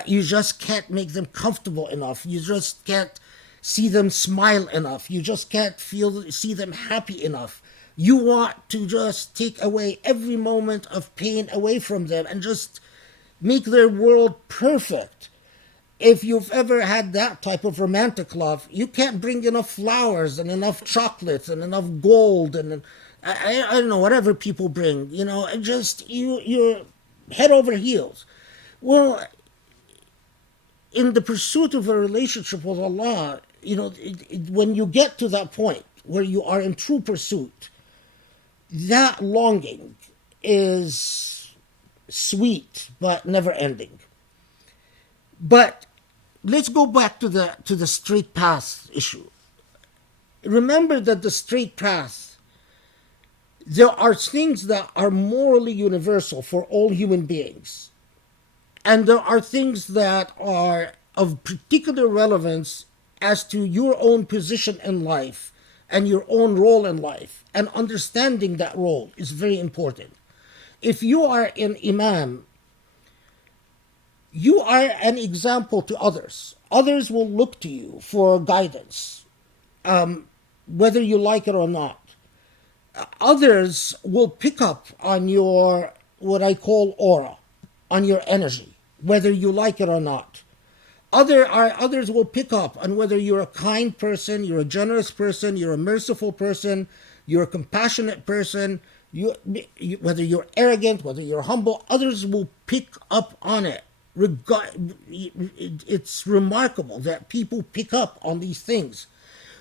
You just can't make them comfortable enough. You just can't see them smile enough. You just can't see them happy enough. You want to just take away every moment of pain away from them and just make their world perfect. If you've ever had that type of romantic love, you can't bring enough flowers and enough chocolates and enough gold and I don't know, whatever people bring, and just you're head over heels. Well, in the pursuit of a relationship with Allah, when you get to that point where you are in true pursuit, that longing is sweet but never ending. But let's go back to the straight path issue. Remember that the straight path, there are things that are morally universal for all human beings. And there are things that are of particular relevance as to your own position in life and your own role in life. And understanding that role is very important. If you are an imam, you are an example to others. Others will look to you for guidance, whether you like it or not. Others will pick up on your, what I call aura, on your energy, whether you like it or not. Others will pick up on whether you're a kind person, you're a generous person, you're a merciful person, you're a compassionate person, whether you're arrogant, whether you're humble. Others will pick up on it. It's remarkable that people pick up on these things.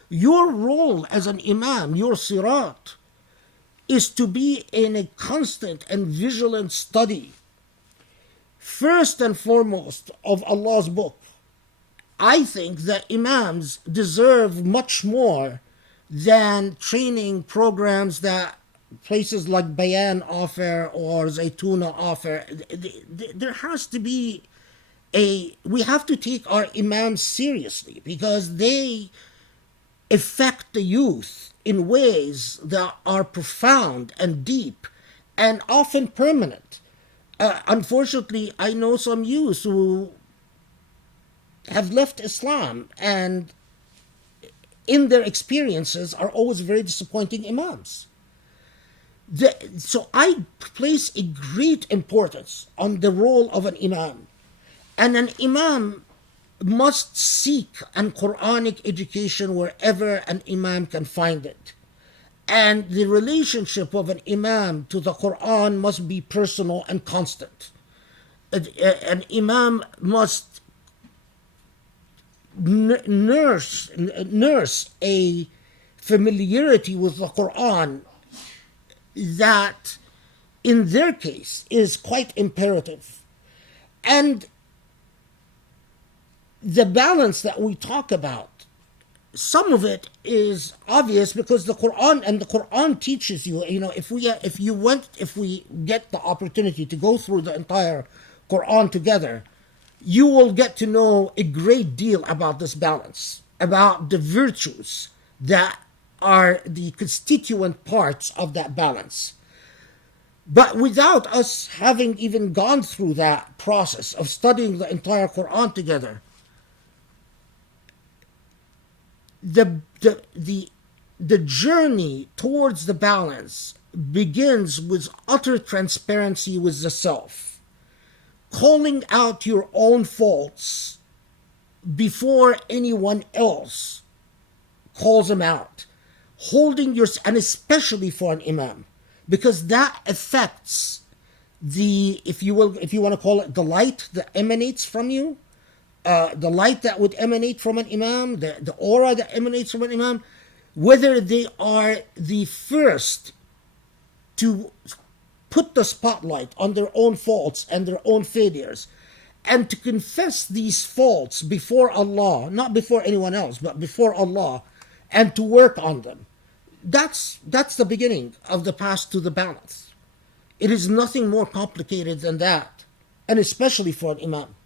Your role as an imam, your sirat, is to be in a constant and vigilant study, first and foremost, of Allah's book. I think that imams deserve much more than training programs that places like Bayan offer or Zaytuna offer. There has to be we have to take our imams seriously because they affect the youth in ways that are profound and deep and often permanent. Unfortunately, I know some youth who have left Islam and in their experiences are always very disappointing imams. So I place a great importance on the role of an imam. And an imam must seek an Quranic education wherever an imam can find it. And the relationship of an imam to the Quran must be personal and constant. An imam must nurse a familiarity with the Quran that, in their case, is quite imperative. And the balance that we talk about, some of it is obvious because the Quran teaches you. If we get the opportunity to go through the entire Quran together, you will get to know a great deal about this balance, about the virtues that are the constituent parts of that balance. But without us having even gone through that process of studying the entire Quran together, the journey towards the balance begins with utter transparency with the self, calling out your own faults before anyone else calls them out, and especially for an imam, because that affects if you want to call it the light that emanates from you, the light that would emanate from an imam, the aura that emanates from an imam, whether they are the first to put the spotlight on their own faults and their own failures, and to confess these faults before Allah, not before anyone else, but before Allah, and to work on them. That's the beginning of the path to the balance. It is nothing more complicated than that, and especially for an imam.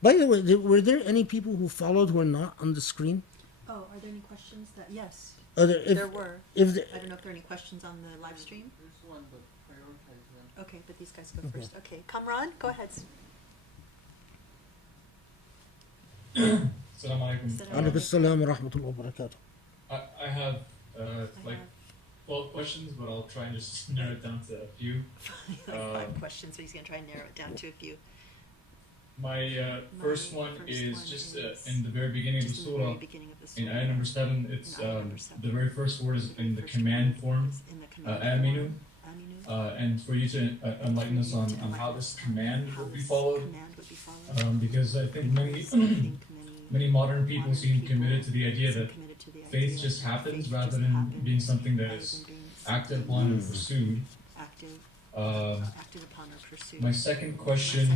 By the way, were there any people who followed who are not on the screen? Oh, are there any questions? Yes. There were. I don't know if there are any questions on the live stream. There's one, but prioritize them. Okay, but these guys go first. Okay, Kamran, go ahead. Assalamu alaikum. Alaikum assalam wa rahmatullahi wa barakatuh. I have like 12 questions, but I'll try and just narrow it down to a few. 5 questions, so he's going to try and narrow it down to a few. My first one is just in the very beginning of the surah, in ayat number 7, it's the very first word is in the command form, aminu, and for you to enlighten us on how this command will be followed, because I think many modern people seem committed to the idea that faith just happens rather than being something that is acted upon and pursued. My second question,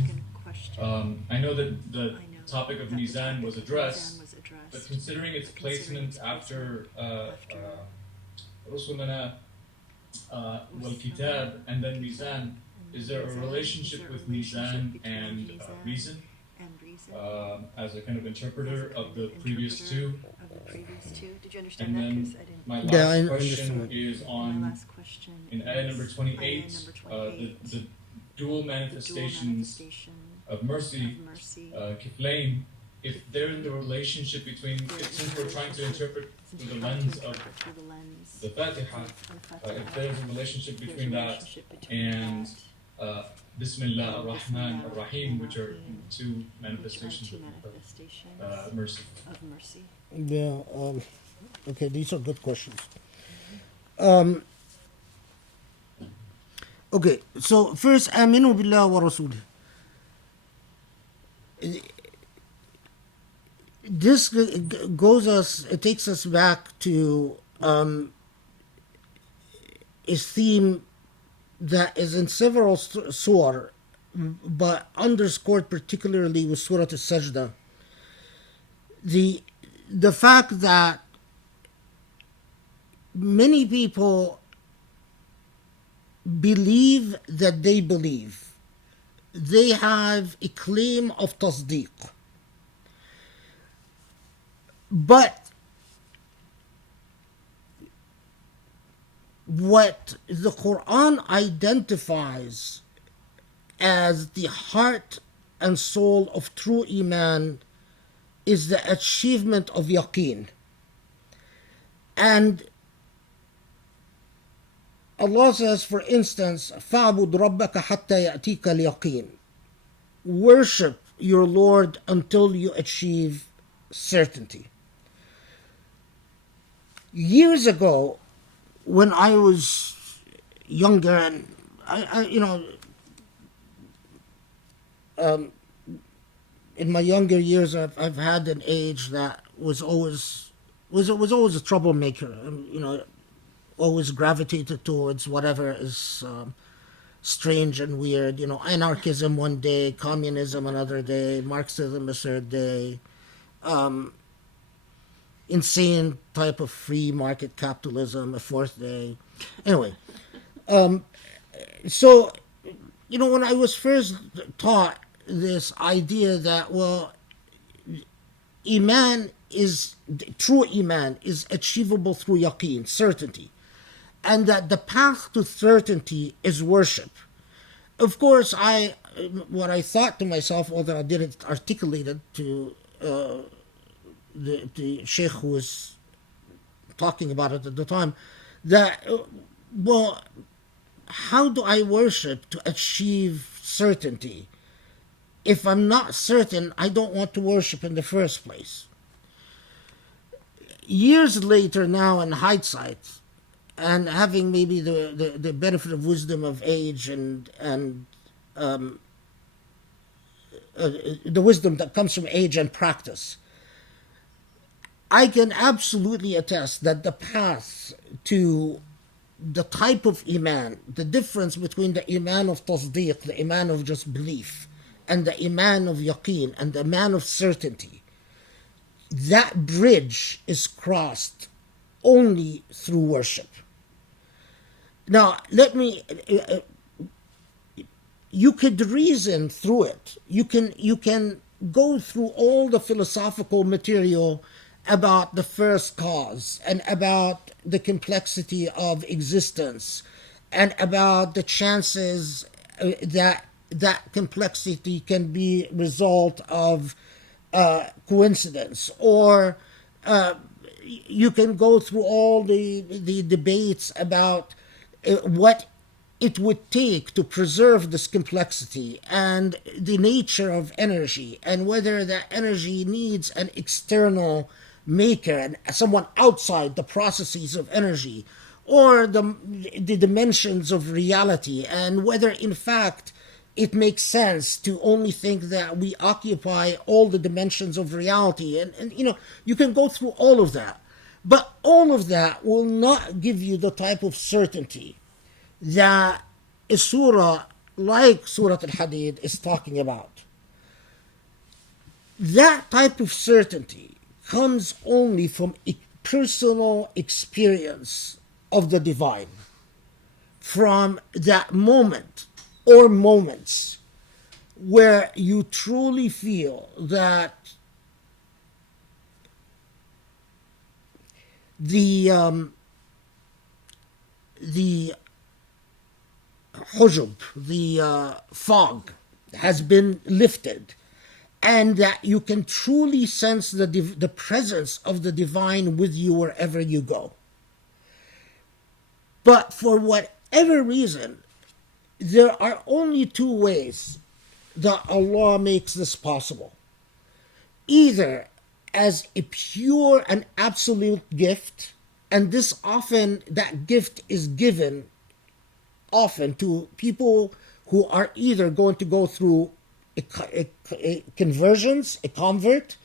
I know that the topic of mizan was addressed, but considering its placement after Rasulana wal kitab and then mizan, is there a relationship with mizan and reason as a kind of interpreter of the previous two? Did you understand and that? then my last question is on in ayat number 28, the dual manifestations of mercy, kiflain, if they're in the relationship between, since we're trying to interpret through the lens of the Fatiha, if there's a relationship between that and Bismillah Al-Rahman Al-Rahim, which are two manifestations of mercy. Yeah, okay, these are good questions. Okay, so first, aminu billah wa rasulih. This it takes us back to a theme that is in several surah, but underscored particularly with Surah Al-Sajdah. The fact that many people believe that they believe. They have a claim of tasdeeq. But what the Quran identifies as the heart and soul of true Iman is the achievement of yaqeen. And Allah says, for instance, فَعْبُدْ رَبَّكَ حَتَّى يَأْتِيكَ الْيَقِينَ. Worship your Lord until you achieve certainty. Years ago, when I was younger, and in my younger years, I've had an age that was always a troublemaker. Always gravitated towards whatever is strange and weird. Anarchism one day, communism another day, Marxism a third day, insane type of free market capitalism a fourth day. Anyway, so when I was first taught this idea that, well, true Iman is achievable through yaqeen, certainty, and that the path to certainty is worship. Of course, what I thought to myself, although I didn't articulate it to the sheikh who was talking about it at the time, that, well, how do I worship to achieve certainty? If I'm not certain, I don't want to worship in the first place. Years later now, in hindsight, and having maybe the benefit of wisdom of age and the wisdom that comes from age and practice, I can absolutely attest that the path to the type of Iman, the difference between the Iman of tasdeeq, the Iman of just belief, and the Iman of yaqeen, and the Iman of certainty, that bridge is crossed only through worship. Now, you could reason through it. You can go through all the philosophical material about the first cause, and about the complexity of existence, and about the chances that complexity can be result of coincidence, or you can go through all the debates about what it would take to preserve this complexity and the nature of energy, and whether that energy needs an external maker and someone outside the processes of energy, or the dimensions of reality, and whether in fact it makes sense to only think that we occupy all the dimensions of reality. And you can go through all of that, but all of that will not give you the type of certainty that a surah like Surah Al-Hadid is talking about. That type of certainty comes only from a personal experience of the divine, from that moment or moments where you truly feel that the hujub, the fog, has been lifted, and that you can truly sense the presence of the divine with you wherever you go. But for whatever reason, there are only two ways that Allah makes this possible. Either as a pure and absolute gift, and that gift is given often to people who are either going to go through a convert,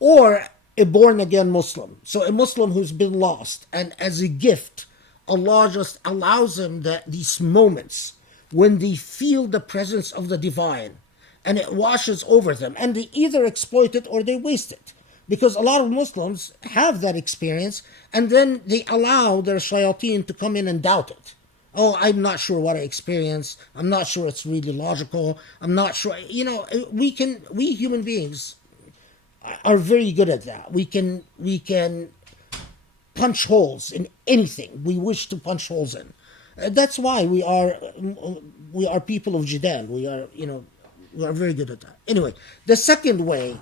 or a born-again Muslim. So a Muslim who's been lost, and as a gift, Allah just allows them these moments when they feel the presence of the divine, and it washes over them, and they either exploit it or they waste it. Because a lot of Muslims have that experience, and then they allow their shayateen to come in and doubt it. Oh, I'm not sure what I experienced. I'm not sure it's really logical. I'm not sure. We human beings are very good at that. We can punch holes in anything we wish to punch holes in. That's why we are people of jidal. We are very good at that. Anyway, the second way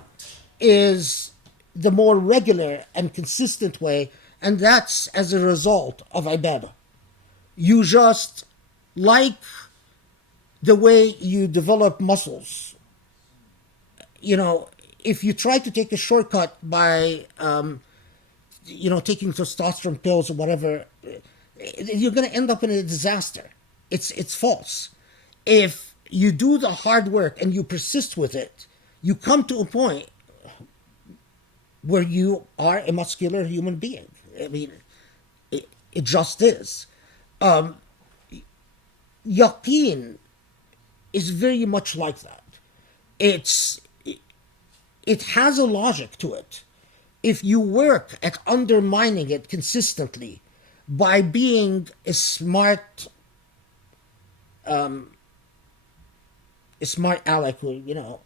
is the more regular and consistent way, and that's as a result of ibadah. You just, like the way you develop muscles, if you try to take a shortcut by taking testosterone pills or whatever, you're going to end up in a disaster. It's false. If you do the hard work and you persist with it, you come to a point where you are a muscular human being. I mean, it just is. Yaqeen is very much like that. It has a logic to it. If you work at undermining it consistently by being a smart aleck who,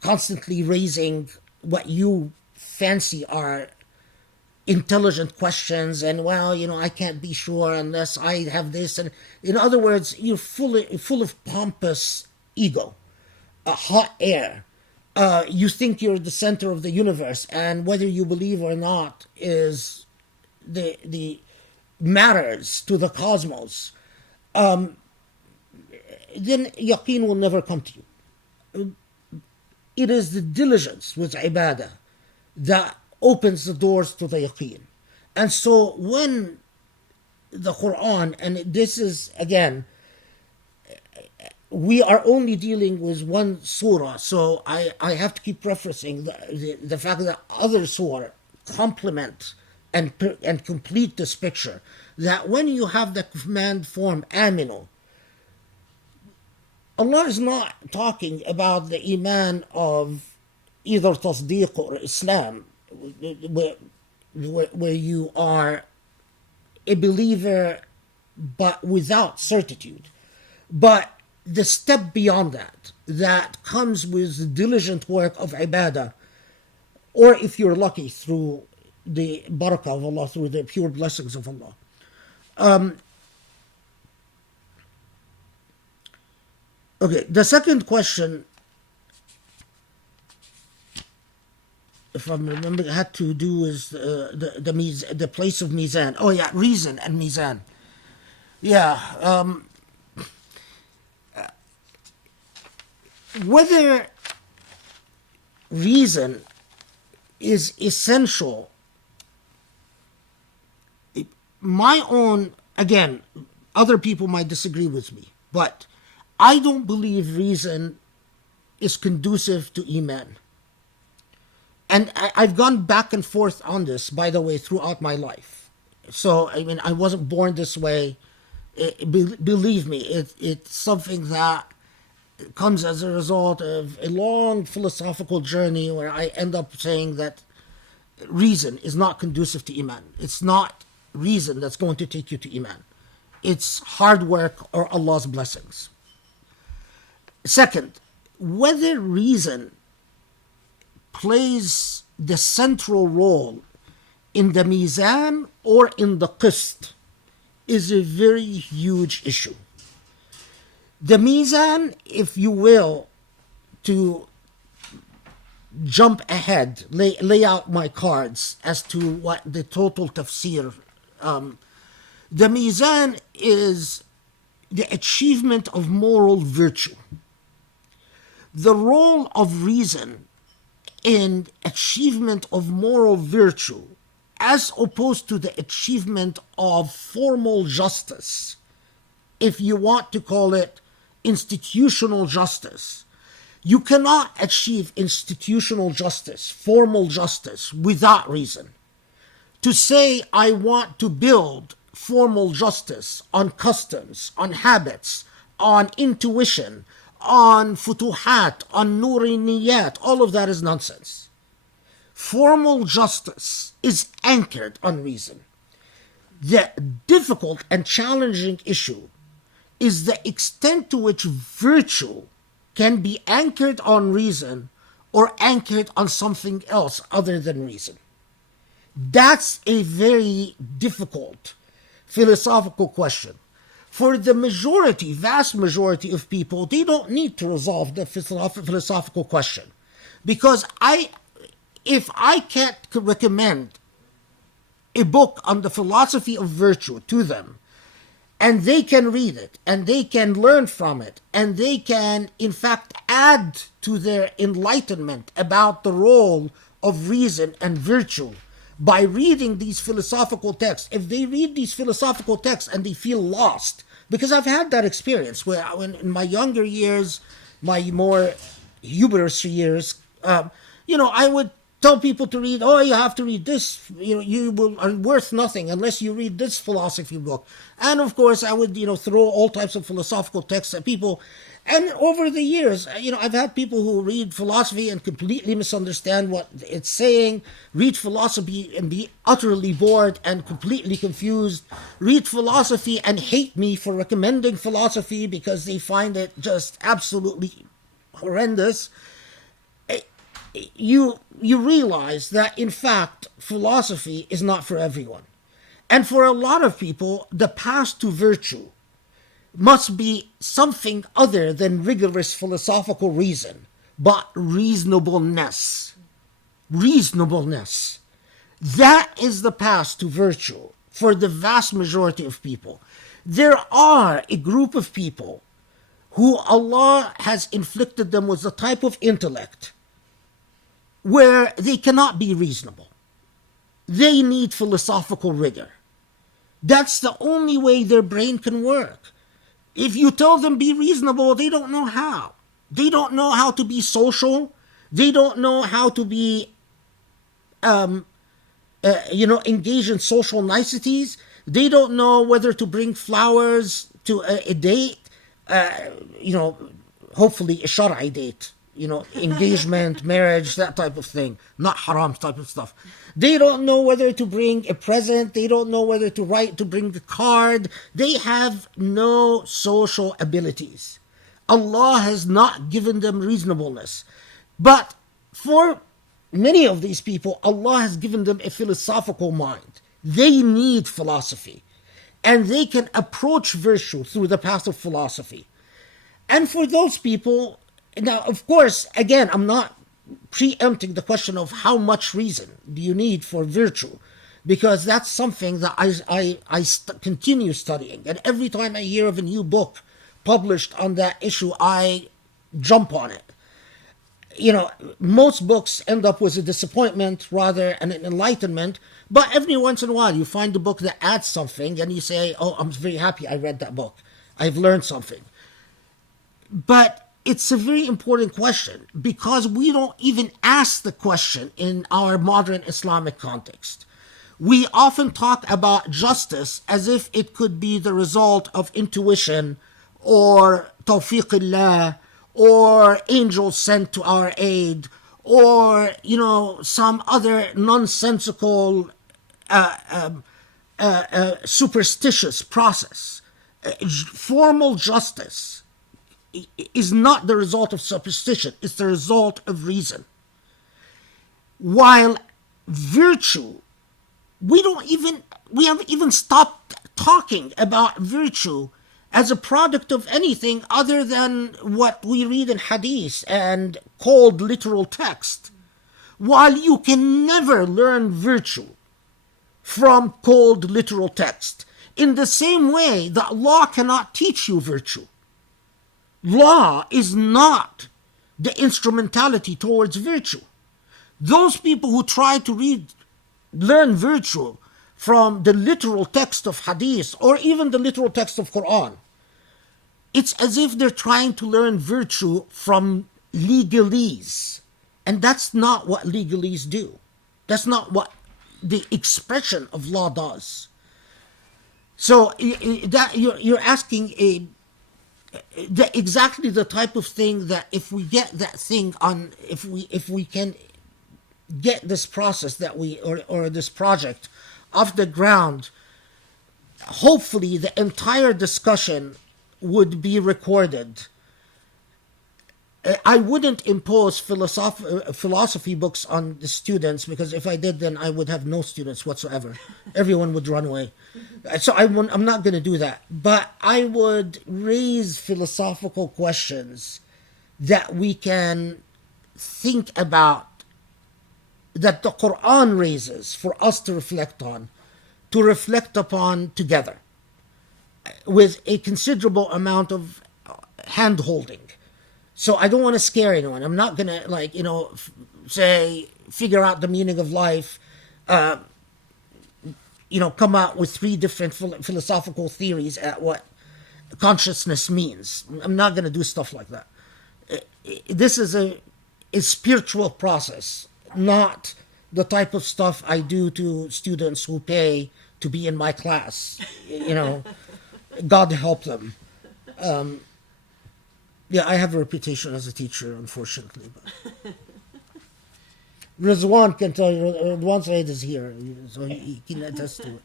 constantly raising what you fancy are intelligent questions, and I can't be sure unless I have this, and in other words, you're full of pompous ego, hot air. You think you're the center of the universe, and whether you believe or not is the matters to the cosmos. Then yaqeen will never come to you. It is the diligence with ibadah that opens the doors to the yaqeen. And so when the Quran, and this is, again, we are only dealing with one surah, so I have to keep referencing the fact that other surah complement and complete this picture, that when you have the command form aminu, Allah is not talking about the iman of either tasdeeq or Islam, where you are a believer but without certitude, but the step beyond that comes with the diligent work of ibadah, or if you're lucky, through the barakah of Allah, through the pure blessings of Allah. Okay, the second question, if I'm remembering, had to do with the place of mizan. Oh yeah, reason and mizan. Yeah, whether reason is essential, my own, again, other people might disagree with me, but I don't believe reason is conducive to Iman. And I've gone back and forth on this, by the way, throughout my life. So, I mean, I wasn't born this way. Believe me, it's something that comes as a result of a long philosophical journey where I end up saying that reason is not conducive to Iman. It's not reason that's going to take you to Iman. It's hard work or Allah's blessings. Second, whether reason plays the central role in the mizan or in the qist is a very huge issue. The mizan, if you will, to jump ahead, lay out my cards as to what the total tafsir. The mizan is the achievement of moral virtue. The role of reason in achievement of moral virtue, as opposed to the achievement of formal justice, if you want to call it institutional justice. You cannot achieve institutional justice, formal justice, without reason. To say I want to build formal justice on customs, on habits, on intuition, on futuhat, on nuriniyat, all of that is nonsense. Formal justice is anchored on reason. The difficult and challenging issue is the extent to which virtue can be anchored on reason or anchored on something else other than reason. That's a very difficult philosophical question. For the majority, vast majority of people, they don't need to resolve the philosophical question. Because if I can't recommend a book on the philosophy of virtue to them, and they can read it, and they can learn from it, and they can, in fact, add to their enlightenment about the role of reason and virtue by reading these philosophical texts. If they read these philosophical texts and they feel lost, because I've had that experience where in my younger years, my more hubris years, I would tell people to read, you have to read this, you are worth nothing unless you read this philosophy book. And of course, I would, throw all types of philosophical texts at people. And over the years, I've had people who read philosophy and completely misunderstand what it's saying, read philosophy and be utterly bored and completely confused, read philosophy and hate me for recommending philosophy because they find it just absolutely horrendous. You realize that, in fact, philosophy is not for everyone. And for a lot of people, the path to virtue must be something other than rigorous philosophical reason, but reasonableness. Reasonableness. That is the path to virtue for the vast majority of people. There are a group of people who Allah has inflicted them with a type of intellect where they cannot be reasonable. They need philosophical rigor. That's the only way their brain can work. If you tell them be reasonable, they don't know how. They don't know how to be social. They don't know how to be, engage in social niceties. They don't know whether to bring flowers to a date, hopefully a shar'i date. Engagement, marriage, that type of thing, not haram type of stuff. They don't know whether to bring a present. They don't know whether to bring a card. They have no social abilities. Allah has not given them reasonableness. But for many of these people, Allah has given them a philosophical mind. They need philosophy. And they can approach virtue through the path of philosophy. And for those people, now, of course, again, I'm not preempting the question of how much reason do you need for virtue, because that's something that continue studying. And every time I hear of a new book published on that issue, I jump on it. You know, most books end up with a disappointment rather than an enlightenment, but every once in a while you find a book that adds something and you say, oh, I'm very happy I read that book. I've learned something. But it's a very important question because we don't even ask the question in our modern Islamic context. We often talk about justice as if it could be the result of intuition or tawfiqillah or angels sent to our aid or, you know, some other nonsensical, superstitious process. Formal justice is not the result of superstition, it's the result of reason. While virtue, we haven't even stopped talking about virtue as a product of anything other than what we read in hadith and cold literal text. While you can never learn virtue from cold literal text, in the same way that law cannot teach you virtue. Law is not the instrumentality towards virtue. Those people who try to learn virtue from the literal text of hadith or even the literal text of Quran, it's as if they're trying to learn virtue from legalese. And that's not what legalese do. That's not what the expression of law does. So that you're asking exactly the type of thing that if we get that thing on, if we can get this process that or this project off the ground, hopefully the entire discussion would be recorded. I wouldn't impose philosophy books on the students, because if I did, then I would have no students whatsoever. Everyone would run away. So I'm not going to do that. But I would raise philosophical questions that we can think about, that the Quran raises for us to reflect upon together, with a considerable amount of hand-holding. So I don't want to scare anyone. I'm not going to, say, figure out the meaning of life, come out with 3 different philosophical theories at what consciousness means. I'm not going to do stuff like that. This is a spiritual process, not the type of stuff I do to students who pay to be in my class. God help them. Yeah, I have a reputation as a teacher, unfortunately. But Rizwan can tell you. Rizwan Said is here, so he can attest to it.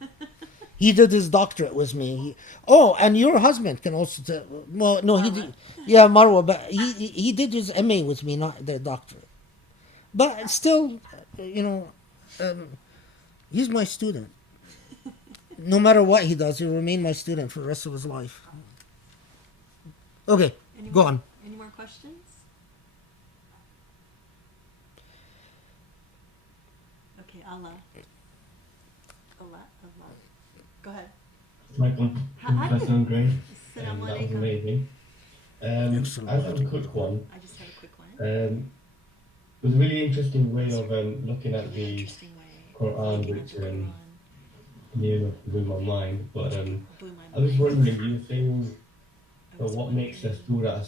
He did his doctorate with me. And your husband can also tell. Well, no, he did. Yeah, Marwa, but he did his MA with me, not the doctorate. But still, he's my student. No matter what he does, he'll remain my student for the rest of his life. Okay. Go on. Any more questions? Okay, Allah. Go ahead. Michael, Professor and Gray. Assalamu That was alaikum. amazing. I have a quick one. I just have a quick one. It was a really interesting way of looking at the Quran, which near enough blew my mind. But I was wondering, do you think what makes a surah,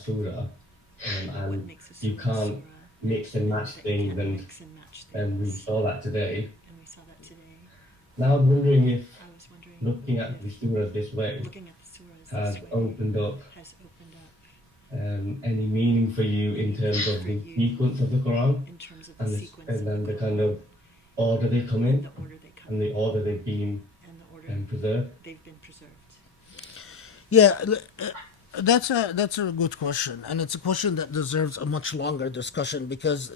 and you can't mix and match things, and we saw that today. Now I'm wondering if looking at the surahs this way has opened up any meaning for you in terms of the sequence of the Quran, and then the kind of order they come in, and the order they've been preserved. Yeah, that's a good question, and it's a question that deserves a much longer discussion, because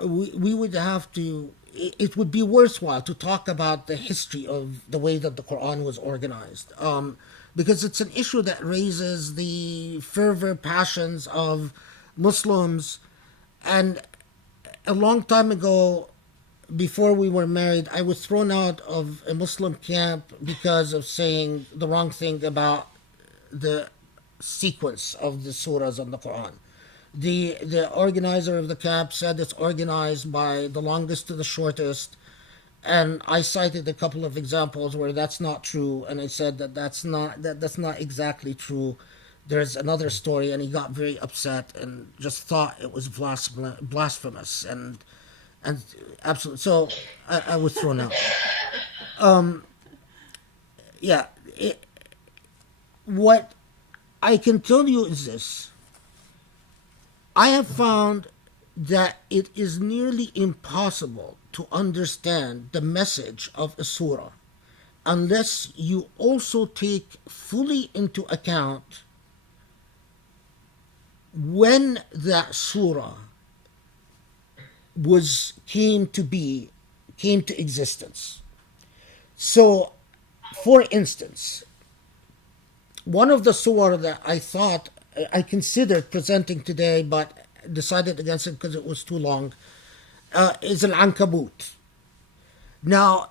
we would have to. It would be worthwhile to talk about the history of the way that the Quran was organized. because it's an issue that raises the fervor passions of Muslims. And a long time ago, before we were married, I was thrown out of a Muslim camp because of saying the wrong thing about the sequence of the surahs of the Quran. The organizer of the camp said it's organized by the longest to the shortest, and I cited a couple of examples where that's not true, and I said that's not exactly true. There's another story, and he got very upset and just thought it was blasphemous and absolutely. So I was thrown out. What I can tell you is this. I have found that it is nearly impossible to understand the message of a surah unless you also take fully into account when that surah came to existence. So, for instance, one of the surah that I considered presenting today, but decided against it because it was too long, is Al-Ankabut. Now,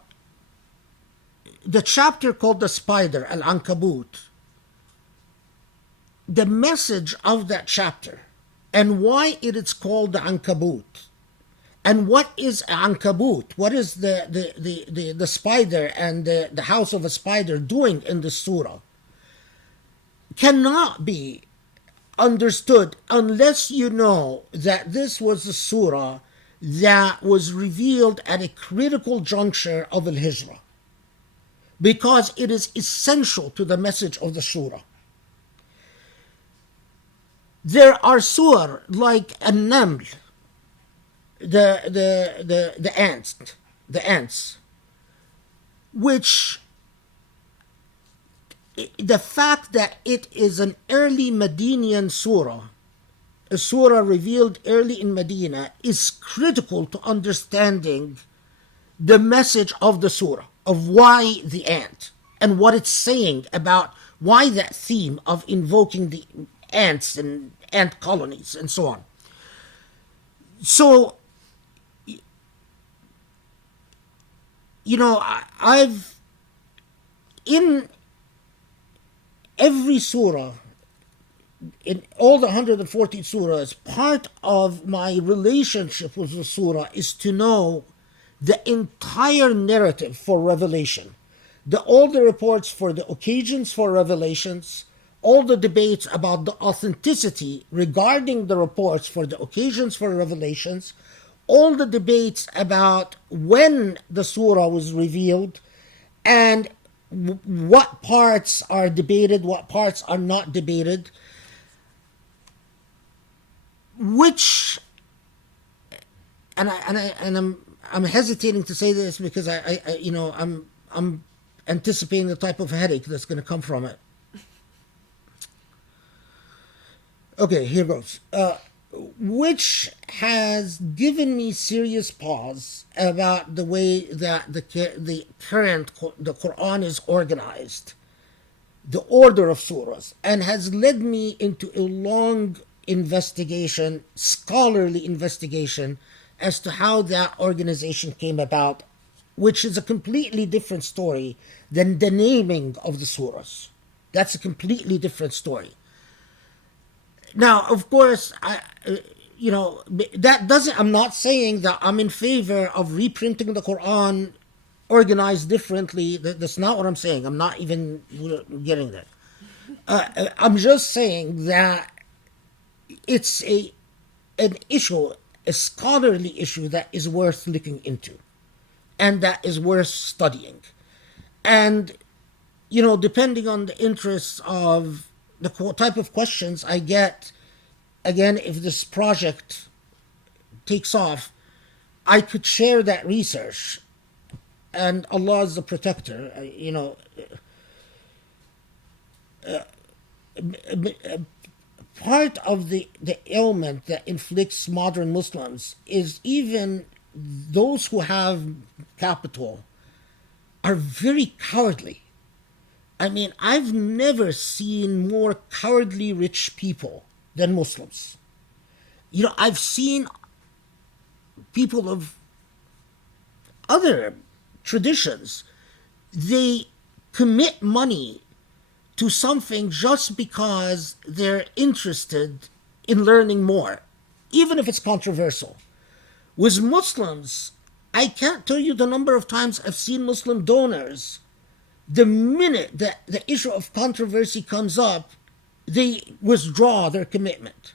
the chapter called the spider, Al-Ankabut, the message of that chapter and why it is called the Ankabut, and what is Ankabut, what is the spider and the house of a spider doing in the surah, cannot be understood unless you know that this was a surah that was revealed at a critical juncture of Al-Hijrah, because it is essential to the message of the surah. There are surah like An-Naml, the ants, which the fact that it is an early Medinian surah, a surah revealed early in Medina, is critical to understanding the message of the surah, of why the ant, and what it's saying about why that theme of invoking the ants and ant colonies and so on. So, I've, in every surah, in all the 114 surahs, part of my relationship with the surah is to know the entire narrative for revelation. All the reports for the occasions for revelations, all the debates about the authenticity regarding the reports for the occasions for revelations, all the debates about when the surah was revealed, and what parts are debated, what parts are not debated, which, and I'm hesitating to say this because I'm anticipating the type of headache that's going to come from it. Okay, here goes. Which has given me serious pause about the way that the Quran is organized, the order of surahs, and has led me into a long investigation, scholarly investigation, as to how that organization came about, which is a completely different story than the naming of the surahs. That's a completely different story. Now, of course, that doesn't, I'm not saying that I'm in favor of reprinting the Quran organized differently. That's not what I'm saying. I'm not even getting there. I'm just saying that it's an issue, a scholarly issue that is worth looking into and that is worth studying. And, depending on the interests of the type of questions I get, again, if this project takes off, I could share that research, and Allah is the protector. Part of the ailment that inflicts modern Muslims is even those who have capital are very cowardly. I mean, I've never seen more cowardly rich people than Muslims. You know, I've seen people of other traditions, they commit money to something just because they're interested in learning more, even if it's controversial. With Muslims, I can't tell you the number of times I've seen Muslim donors, the minute that the issue of controversy comes up, they withdraw their commitment,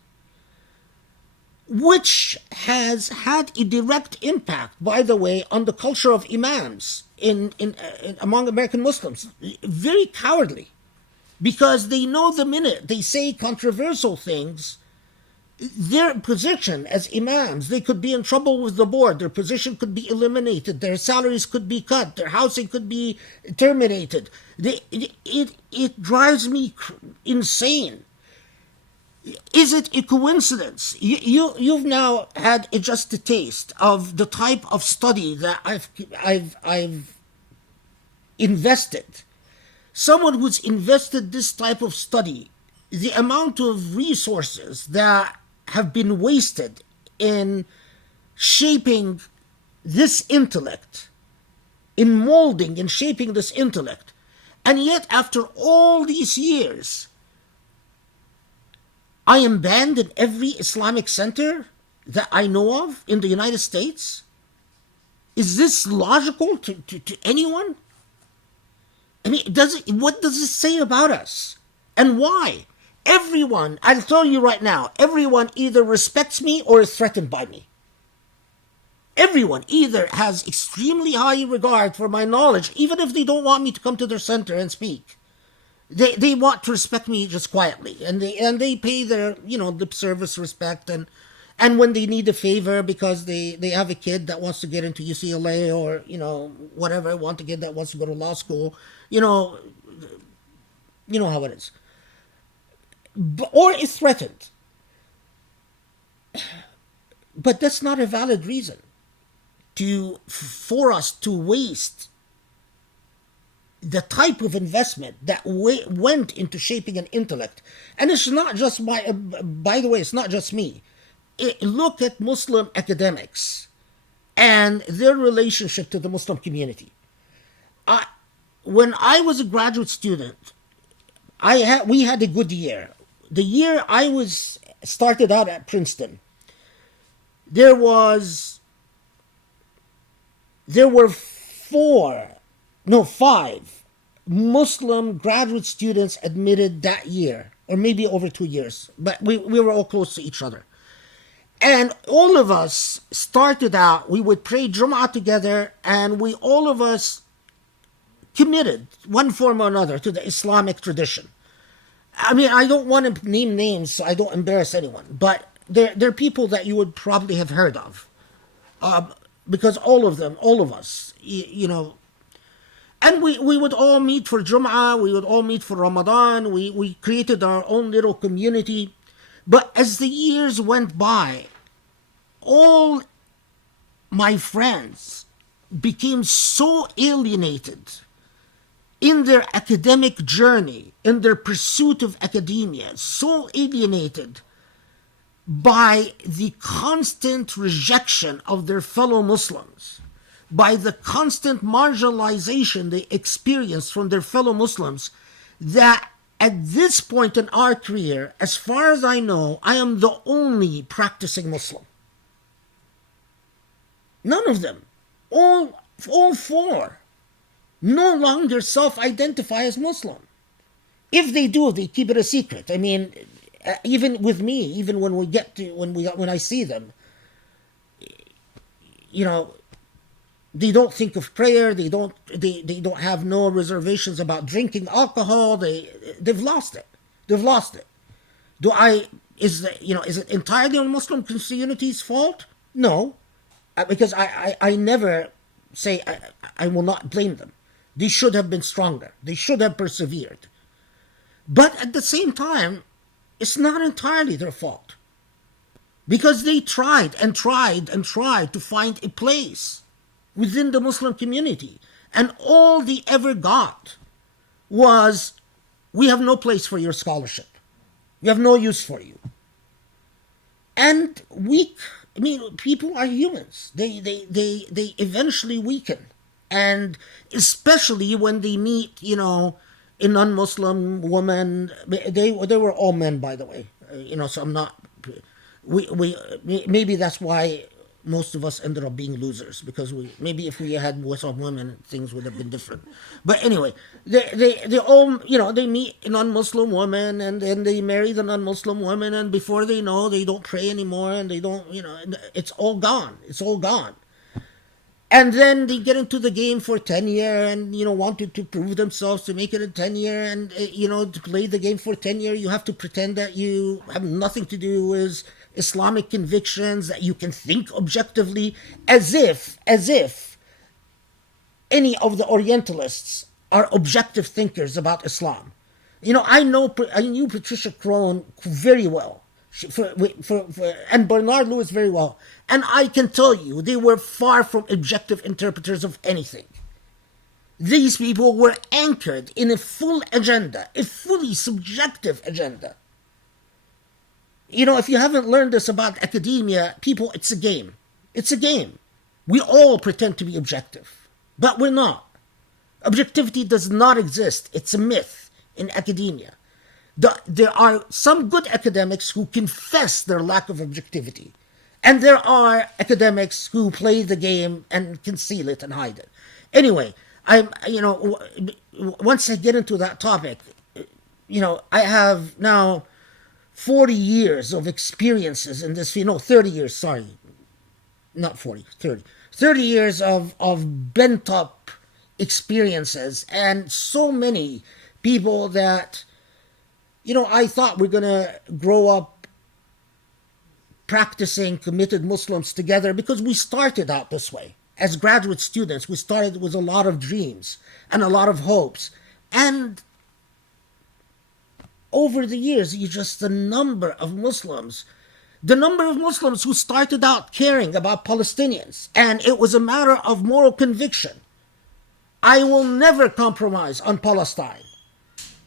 which has had a direct impact, by the way, on the culture of imams in among American Muslims. Very cowardly, because they know the minute they say controversial things, their position as imams, they could be in trouble with the board, their position could be eliminated, their salaries could be cut, their housing could be terminated. It drives me insane. Is it a coincidence? You've now had just a taste of the type of study that I've invested. Someone who's invested this type of study, the amount of resources that have been wasted in shaping this intellect, in molding and shaping this intellect, and yet after all these years, I am banned in every Islamic center that I know of in the United States? Is this logical to anyone? I mean, what does it say about us? And why? Everyone, I'll tell you right now, everyone either respects me or is threatened by me. Everyone either has extremely high regard for my knowledge, even if they don't want me to come to their center and speak. They want to respect me just quietly, and they pay their lip service respect, and when they need a favor because they have a kid that wants to get into UCLA or whatever, want a kid that wants to go to law school, you know how it is, or is threatened. But that's not a valid reason for us to waste the type of investment that went into shaping an intellect. And it's not just by the way, it's not just me. Look at Muslim academics and their relationship to the Muslim community. When I was a graduate student, we had a good year. The year I started out at Princeton, there were 5 Muslim graduate students admitted that year, or maybe over 2 years, but we were all close to each other. And all of us started out, we would pray Jum'ah together, and all of us committed, one form or another, to the Islamic tradition. I mean, I don't want to name names so I don't embarrass anyone, but they're people that you would probably have heard of. Because all of us, and we would all meet for Jum'ah, we would all meet for Ramadan, we created our own little community. But as the years went by, all my friends became so alienated in their academic journey, in their pursuit of academia, so alienated by the constant rejection of their fellow Muslims, by the constant marginalization they experience from their fellow Muslims, that at this point in our career, as far as I know, I am the only practicing Muslim. None of them, all 4, no longer self-identify as Muslim. If they do, they keep it a secret. I mean, even with me, even when I see them, they don't think of prayer. They don't have no reservations about drinking alcohol. They've lost it. Is it entirely on Muslim community's fault? No, because I never say I will not blame them. They should have been stronger. They should have persevered. But at the same time, it's not entirely their fault, because they tried to find a place within the Muslim community, and all they ever got was, we have no place for your scholarship. We have no use for you. And people are humans. They eventually weaken. And especially when they meet, a non-Muslim woman. They were all men, by the way. So I'm not... Maybe that's why most of us ended up being losers, because maybe if we had Muslim women, things would have been different. But anyway, they all, they meet a non-Muslim woman, and then they marry the non-Muslim woman, and before they know, they don't pray anymore, and they don't, it's all gone. It's all gone. And then they get into the game for 10 years and, wanted to prove themselves to make it in 10 years. And, to play the game for 10 years, you have to pretend that you have nothing to do with Islamic convictions, that you can think objectively, as if any of the Orientalists are objective thinkers about Islam. I knew Patricia Crone very well. And Bernard Lewis very well. And I can tell you, they were far from objective interpreters of anything. These people were anchored in a full agenda, a fully subjective agenda. If you haven't learned this about academia, people, it's a game. It's a game. We all pretend to be objective, but we're not. Objectivity does not exist. It's a myth in academia. There are some good academics who confess their lack of objectivity. And there are academics who play the game and conceal it and hide it. Anyway, once I get into that topic, I have now 40 years of experiences in this field. No, 30 years, sorry. Not 40, 30. 30 years of bent up experiences, and so many people that, I thought we're going to grow up practicing committed Muslims together, because we started out this way. As graduate students, we started with a lot of dreams and a lot of hopes. And over the years, the number of Muslims who started out caring about Palestinians, and it was a matter of moral conviction. I will never compromise on Palestine.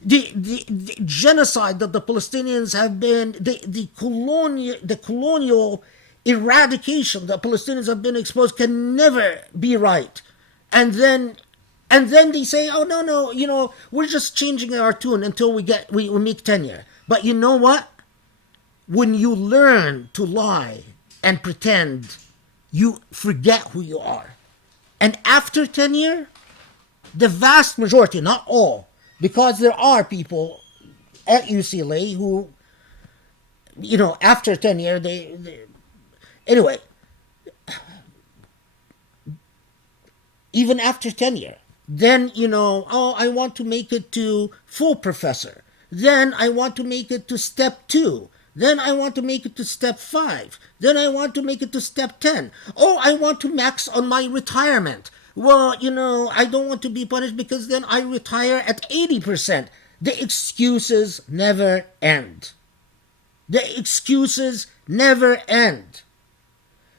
The genocide that the Palestinians have been, the colonial eradication that Palestinians have been exposed can never be right. And then they say, oh, no, we're just changing our tune until we meet tenure. But you know what? When you learn to lie and pretend, you forget who you are. And after tenure, the vast majority, not all, because there are people at UCLA who, after tenure, anyway, even after tenure, then, I want to make it to full professor. Then I want to make it to step 2. Then I want to make it to step 5. Then I want to make it to step 10. Oh, I want to max on my retirement. Well, I don't want to be punished because then I retire at 80%. The excuses never end. The excuses never end.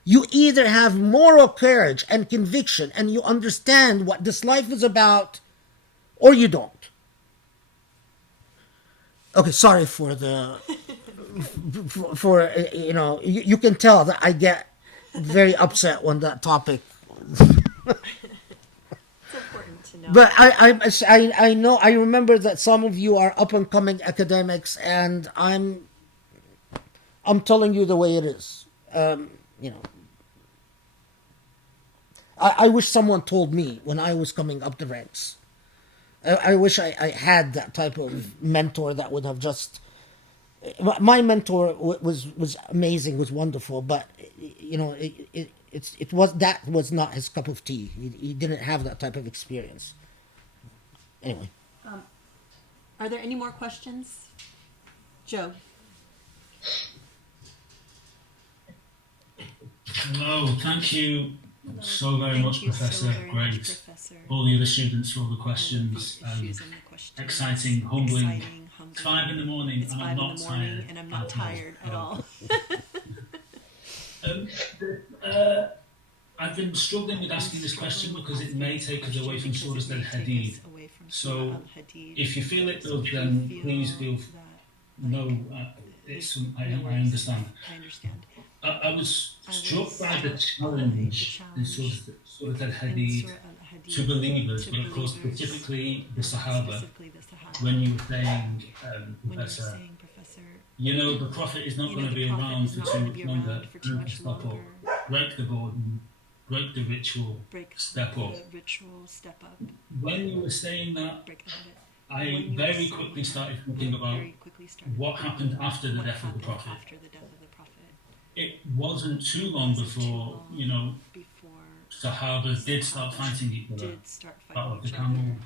You either have moral courage and conviction and you understand what this life is about, or you don't. Okay, sorry for the... you can tell that I get very upset on that topic. But I know, I remember that some of you are up and coming academics, and I'm telling you the way it is. I wish someone told me when I was coming up the ranks. I wish I had that type of mentor that would have just... My mentor was amazing, was wonderful, but it was not his cup of tea. He didn't have that type of experience. Anyway. Are there any more questions? Joe. Hello, thank you so very much, Professor. Great. All the other students for all the questions. Exciting, humbling. It's 5 in the morning and I'm not tired. And I'm not tired at all. I've been struggling with asking this question because it may take us away from Surah Al-Hadid. So if you feel it does, then please feel no. I understand. I was struck by the challenge in Surah Al-Hadid to believers, but of course specifically the Sahaba, when you were saying, Professor, you know, the Prophet is not going to be around for too much longer. Step up, break the boredom, break the ritual, step up. When you were saying that, I very quickly started thinking about what happened after the death of the Prophet. It wasn't too long before, you know, Sahaba did start fighting each other, Battle of the Camel,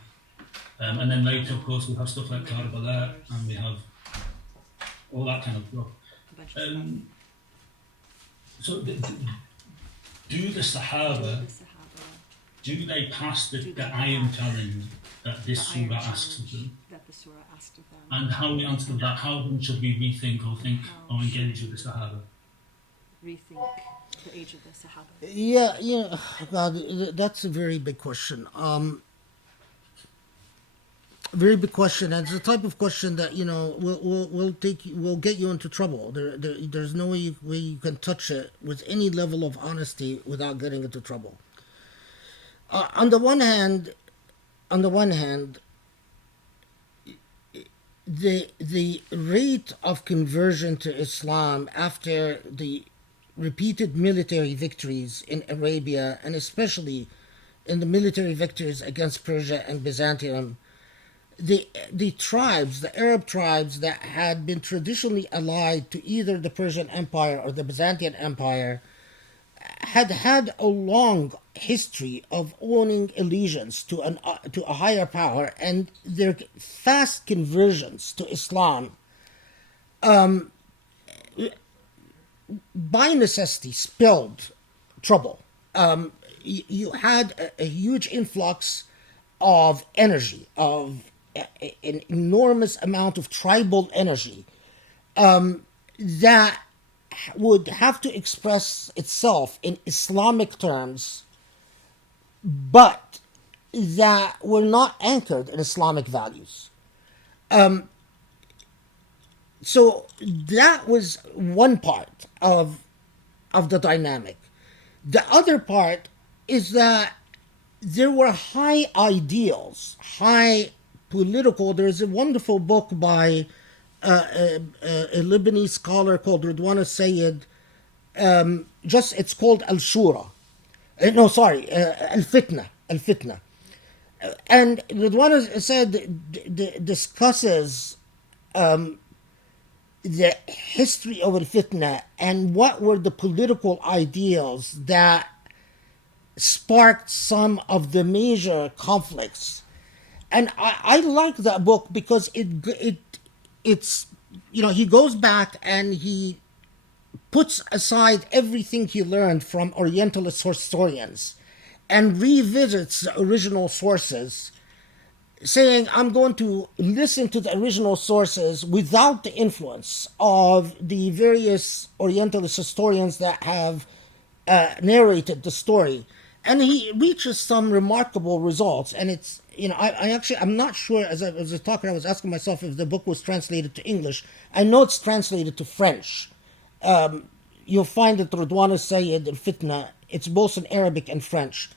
and then later, of course, we have stuff like Karbala, and we have all that kind of stuff. So, do the Sahaba, do they pass the iron challenge that this surah asks of them? And how we answer that, how should we rethink or think or engage with the Sahaba? Rethink the age of the Sahaba. Yeah, God, that's a very big question. Very big question, and it's the type of question that, you know, will get you into trouble. There's no way you can touch it with any level of honesty without getting into trouble. On the one hand, the rate of conversion to Islam after the repeated military victories in Arabia, and especially in the military victories against Persia and Byzantium, the tribes, the Arab tribes that had been traditionally allied to either the Persian Empire or the Byzantine Empire had a long history of owning allegiance to a higher power, and their fast conversions to Islam by necessity spelled trouble. You had a huge influx of energy, of an enormous amount of tribal energy that would have to express itself in Islamic terms, but that were not anchored in Islamic values. So that was one part of the dynamic. The other part is that there were high ideals, high political. There's a wonderful book by a Lebanese scholar called Ridwan al-Sayyid. It's called Al-Shura. Al-Fitna. Al-Fitna. And Ridwan al-Sayyid discusses the history of Al-Fitna and what were the political ideals that sparked some of the major conflicts. And I like that book because it's, you know, he goes back and he puts aside everything he learned from Orientalist historians and revisits the original sources, saying, I'm going to listen to the original sources without the influence of the various Orientalist historians that have narrated the story. And he reaches some remarkable results. And it's, you know, I'm not sure, as I was talking, I was asking myself if the book was translated to English. I know it's translated to French. You'll find that Ridwan al-Sayyid and Fitna, it's both in Arabic and French.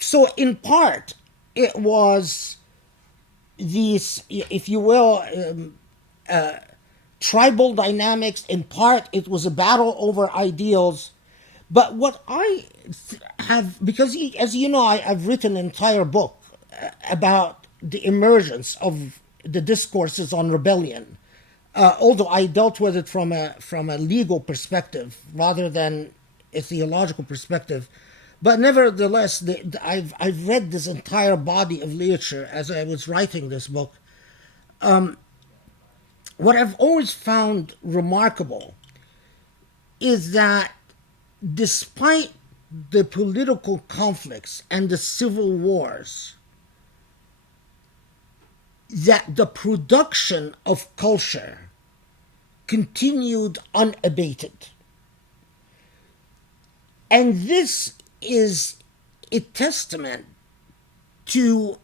So in part, it was these, if you will, tribal dynamics. In part, it was a battle over ideals. But what I have, because as you know, I've written an entire book about the emergence of the discourses on rebellion, although I dealt with it from a legal perspective rather than a theological perspective. But nevertheless, I've read this entire body of literature as I was writing this book. What I've always found remarkable is that despite the political conflicts and the civil wars, that the production of culture continued unabated. And this is a testament to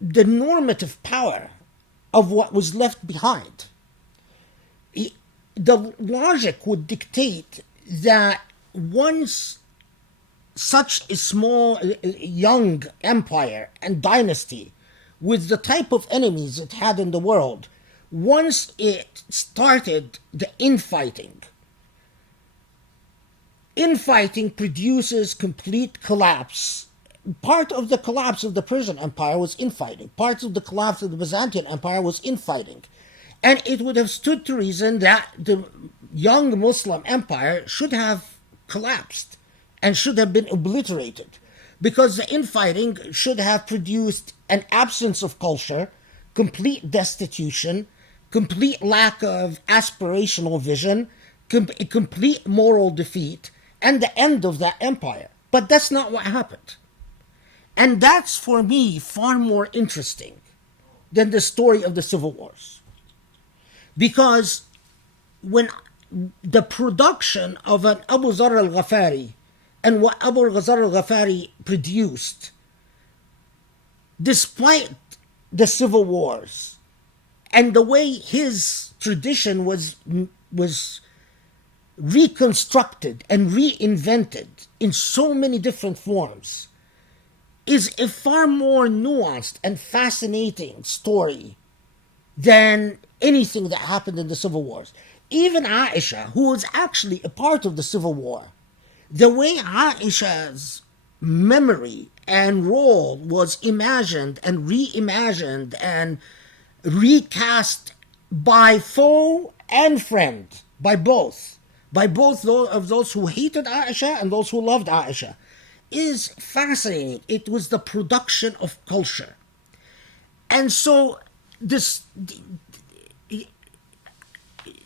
the normative power of what was left behind. The logic would dictate that once such a small, young empire and dynasty with the type of enemies it had in the world, once it started the infighting produces complete collapse. Part of the collapse of the Persian Empire was infighting. Part of the collapse of the Byzantine Empire was infighting. And it would have stood to reason that the young Muslim empire should have collapsed and should have been obliterated, because the infighting should have produced an absence of culture, complete destitution, complete lack of aspirational vision, complete moral defeat, and the end of that empire. But that's not what happened. And that's, for me, far more interesting than the story of the civil wars. Because when the production of an Abu Zar al-Ghafari and what Abu Zar al-Ghafari produced, despite the civil wars and the way his tradition was reconstructed and reinvented in so many different forms, is a far more nuanced and fascinating story than anything that happened in the civil wars. Even Aisha, who was actually a part of the civil war, the way Aisha's memory and role was imagined and reimagined and recast by foe and friend, by both of those who hated Aisha and those who loved Aisha, is fascinating. It was the production of culture. And so this,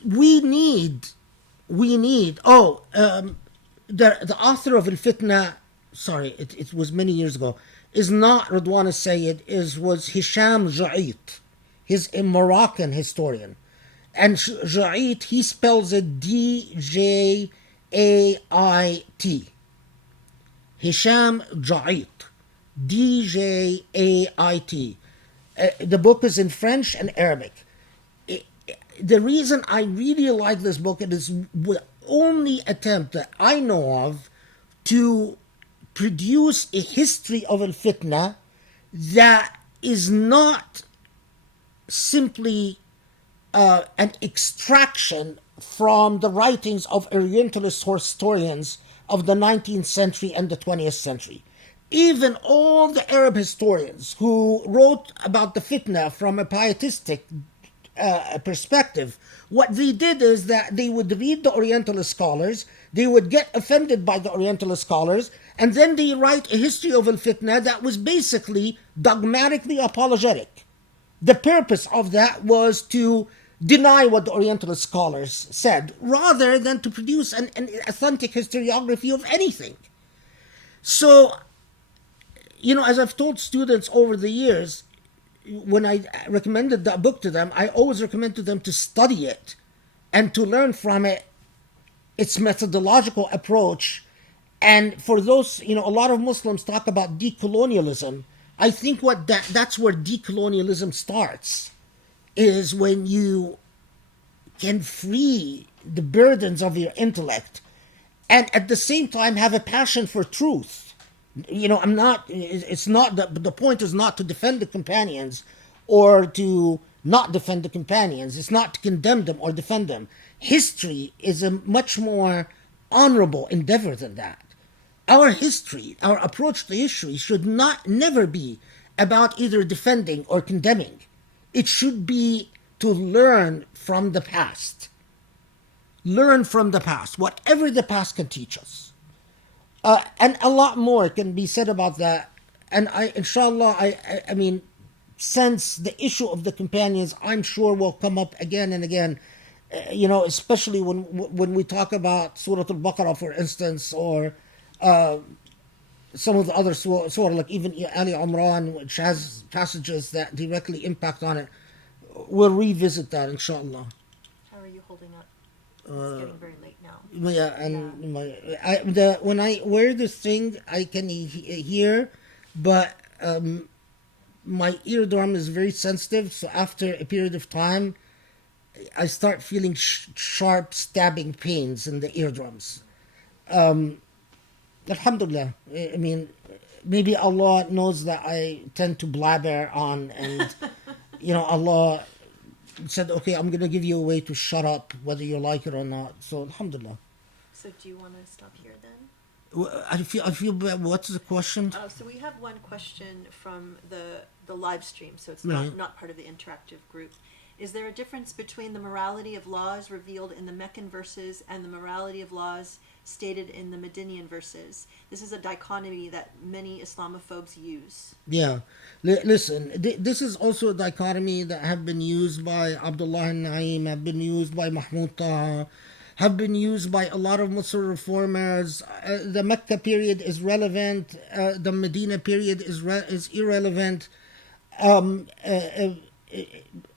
we need, the author of Al-Fitna, sorry, it was many years ago, is not Ridwan al-Sayyid, was Hisham Ja'it. He's a Moroccan historian. And Ja'it, he spells it D-J-A-I-T. Hisham Ja'it. D-J-A-I-T. The book is in French and Arabic. The reason I really like this book, it is the only attempt that I know of to produce a history of Al-Fitna that is not simply an extraction from the writings of Orientalist historians of the 19th century and the 20th century. Even all the Arab historians who wrote about the fitna from a pietistic perspective, what they did is that they would read the Orientalist scholars, they would get offended by the Orientalist scholars, and then they write a history of al-fitna that was basically dogmatically apologetic. The purpose of that was to deny what the Orientalist scholars said, rather than to produce an authentic historiography of anything. So, as I've told students over the years, when I recommended that book to them, I always recommended them to study it and to learn from it, its methodological approach. And for those, a lot of Muslims talk about decolonialism. I think that's where decolonialism starts, is when you can free the burdens of your intellect and at the same time have a passion for truth. The point is not to defend the companions or to not defend the companions. It's not to condemn them or defend them. History is a much more honorable endeavor than that. Our history, our approach to history should never be about either defending or condemning. It should be to learn from the past. Learn from the past, whatever the past can teach us. And a lot more can be said about that. And inshallah, since the issue of the companions, I'm sure will come up again and again, especially when we talk about Surah Al-Baqarah, for instance, or some of the other surah, like even Ali Imran, which has passages that directly impact on it. We'll revisit that, inshallah. How are you holding up? It's getting very late now. Yeah, and when I wear this thing, I can hear, but my eardrum is very sensitive, so after a period of time, I start feeling sharp stabbing pains in the eardrums. Alhamdulillah. I mean, maybe Allah knows that I tend to blabber on, and Allah said, okay, I'm going to give you a way to shut up, whether you like it or not. So, alhamdulillah. So do you want to stop here then? I feel bad. What's the question? So we have one question from the live stream, so it's Right. not part of the interactive group. Is there a difference between the morality of laws revealed in the Meccan verses and the morality of laws stated in the Medinian verses? This is a dichotomy that many Islamophobes use. Yeah. Listen, this is also a dichotomy that have been used by Abdullah al-Naim, have been used by Mahmoud Taha, have been used by a lot of Muslim reformers. The Mecca period is relevant. The Medina period is irrelevant.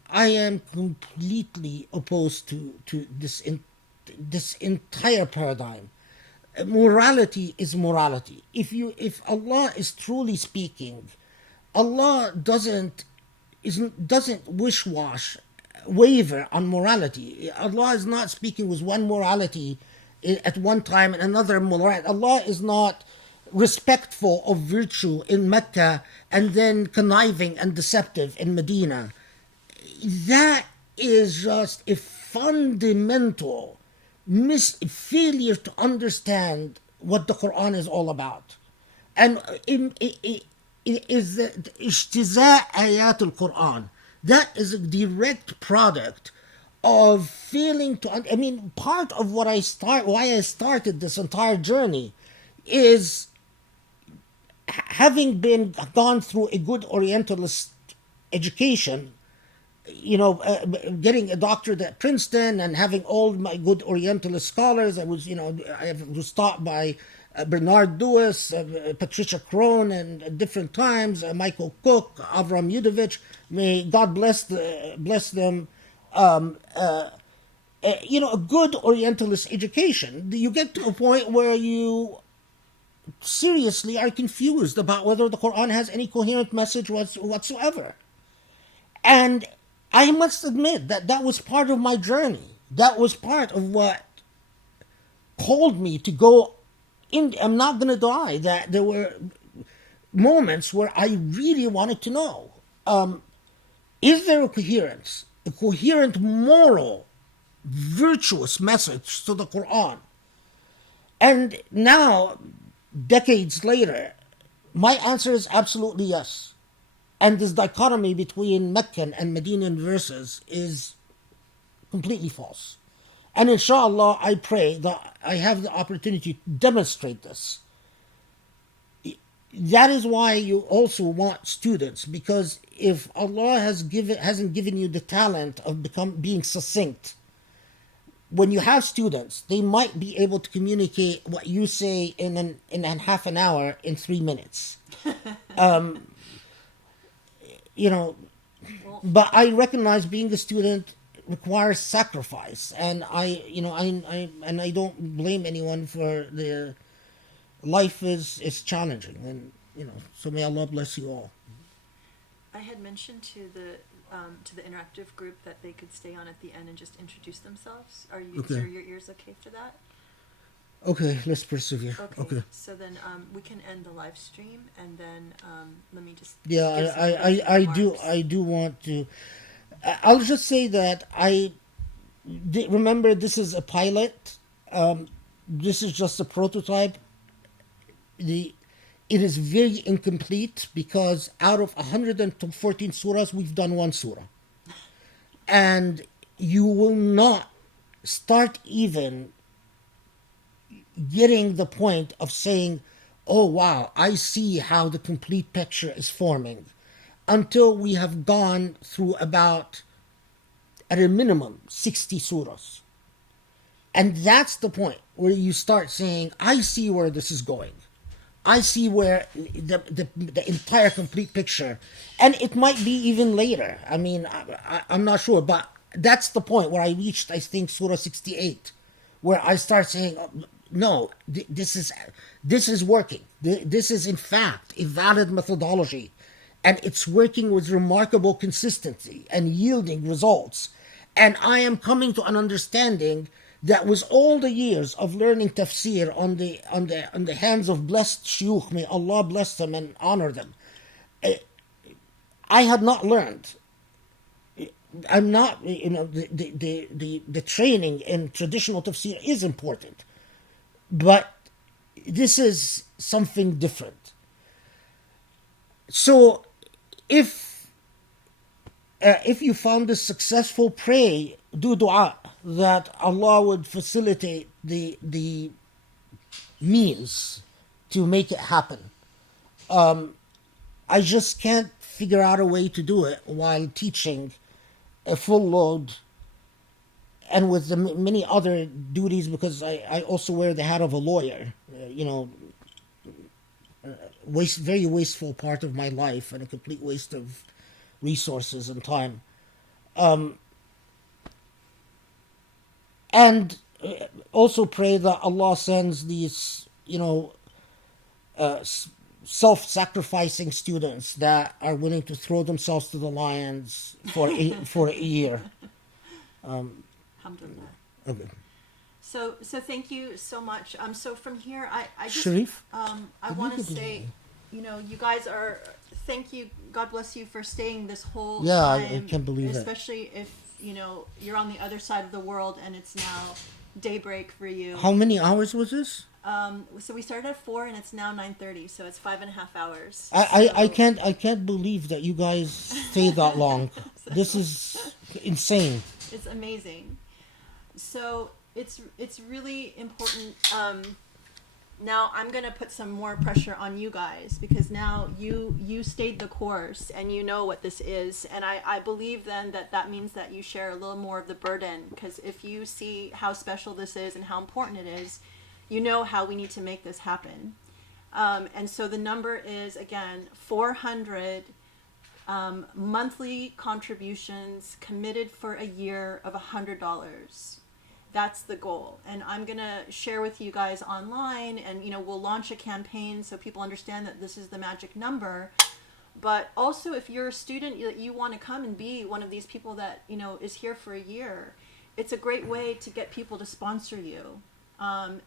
I am completely opposed to this entire paradigm. Morality is morality. If Allah is truly speaking, Allah doesn't waver on morality. Allah is not speaking with one morality at one time and another morality. Allah is not respectful of virtue in Mecca and then conniving and deceptive in Medina. That is just a fundamental failure to understand what the Quran is all about. And it is the ijtiza ayat al-Quran. That is a direct product of failing to... I mean, part of why I started this entire journey is having gone through a good Orientalist education, getting a doctorate at Princeton and having all my good Orientalist scholars. I was taught by Bernard Lewis, Patricia Crone, and at different times, Michael Cook, Avram Yudovich. May God bless them. A good Orientalist education. You get to a point where you seriously are confused about whether the Quran has any coherent message whatsoever. And I must admit that was part of my journey. That was part of what called me to go in. I'm not going to die. That there were moments where I really wanted to know, is there a coherent moral, virtuous message to the Quran? And now, decades later, my answer is absolutely yes. And this dichotomy between Meccan and Medinian verses is completely false. And inshallah, I pray that I have the opportunity to demonstrate this. That is why you also want students, because if Allah hasn't given you the talent of being succinct, when you have students, they might be able to communicate what you say in half an hour in 3 minutes. But I recognize being a student requires sacrifice, and I don't blame anyone for their life is challenging, and so may Allah bless you all. I had mentioned to the interactive group that they could stay on at the end and just introduce themselves. Are your ears okay for that? Okay, let's persevere. Okay. So then we can end the live stream, and then let me just... Yeah, I do want to... I'll just say that remember, this is a pilot. This is just a prototype. It is very incomplete because out of 114 surahs, we've done one surah. And you will not start even getting the point of saying, oh wow, I see how the complete picture is forming, until we have gone through about, at a minimum, 60 surahs. And that's the point where you start saying, I see where this is going. I see where the entire complete picture, and it might be even later. I mean, I'm not sure, but that's the point where I reached, I think, Surah 68, where I start saying, this is working. This is, in fact, a valid methodology and it's working with remarkable consistency and yielding results. And I am coming to an understanding that with all the years of learning tafsir on the hands of blessed shuyukh, may Allah bless them and honor them, I had not learned. I'm not, the training in traditional tafsir is important, but this is something different. So, if you found this successful, pray, do dua that Allah would facilitate the means to make it happen. I just can't figure out a way to do it while teaching a full load and with the many other duties, because I also wear the hat of a lawyer, very wasteful part of my life and a complete waste of resources and time. And also pray that Allah sends these, self-sacrificing students that are willing to throw themselves to the lions for a year. Alhamdulillah. Okay. So thank you so much. So from here, I just Sharif? I want to say, you guys are. Thank you. God bless you for staying this whole time. I can't believe it. Especially if you're on the other side of the world and it's now daybreak for you. How many hours was this? So we started at 4 and it's now 9:30, so it's 5.5 hours. I can't believe that you guys stay that long. This is insane. It's amazing. So it's really important. Now I'm gonna put some more pressure on you guys, because now you stayed the course and you know what this is, and I believe then that means that you share a little more of the burden, because if you see how special this is and how important it is, you know how we need to make this happen. And so the number is, again, 400 monthly contributions committed for a year of $100. That's the goal. And I'm going to share with you guys online, and we'll launch a campaign so people understand that this is the magic number. But also, if you're a student that you want to come and be one of these people that is here for a year, it's a great way to get people to sponsor you. And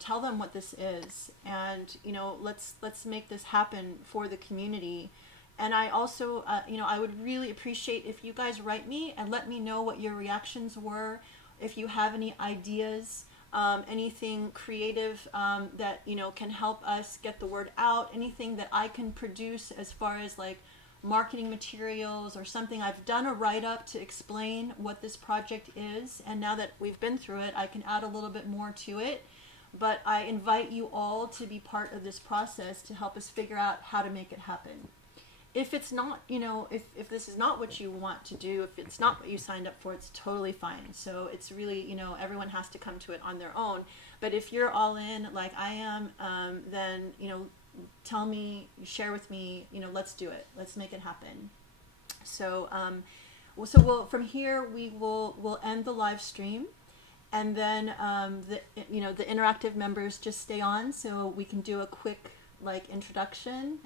tell them what this is, and let's make this happen for the community. And I also I would really appreciate if you guys write me and let me know what your reactions were, if you have any ideas, anything creative that can help us get the word out, anything that I can produce as far as like marketing materials or something. I've done a write-up to explain what this project is, and now that we've been through it, I can add a little bit more to it. But I invite you all to be part of this process to help us figure out how to make it happen. If it's not, if this is not what you want to do, if it's not what you signed up for, it's totally fine. So it's really, everyone has to come to it on their own. But if you're all in, like I am, then, tell me, share with me, let's do it. Let's make it happen. So, we'll from here, we'll end the live stream. And then, the interactive members just stay on so we can do a quick, introduction,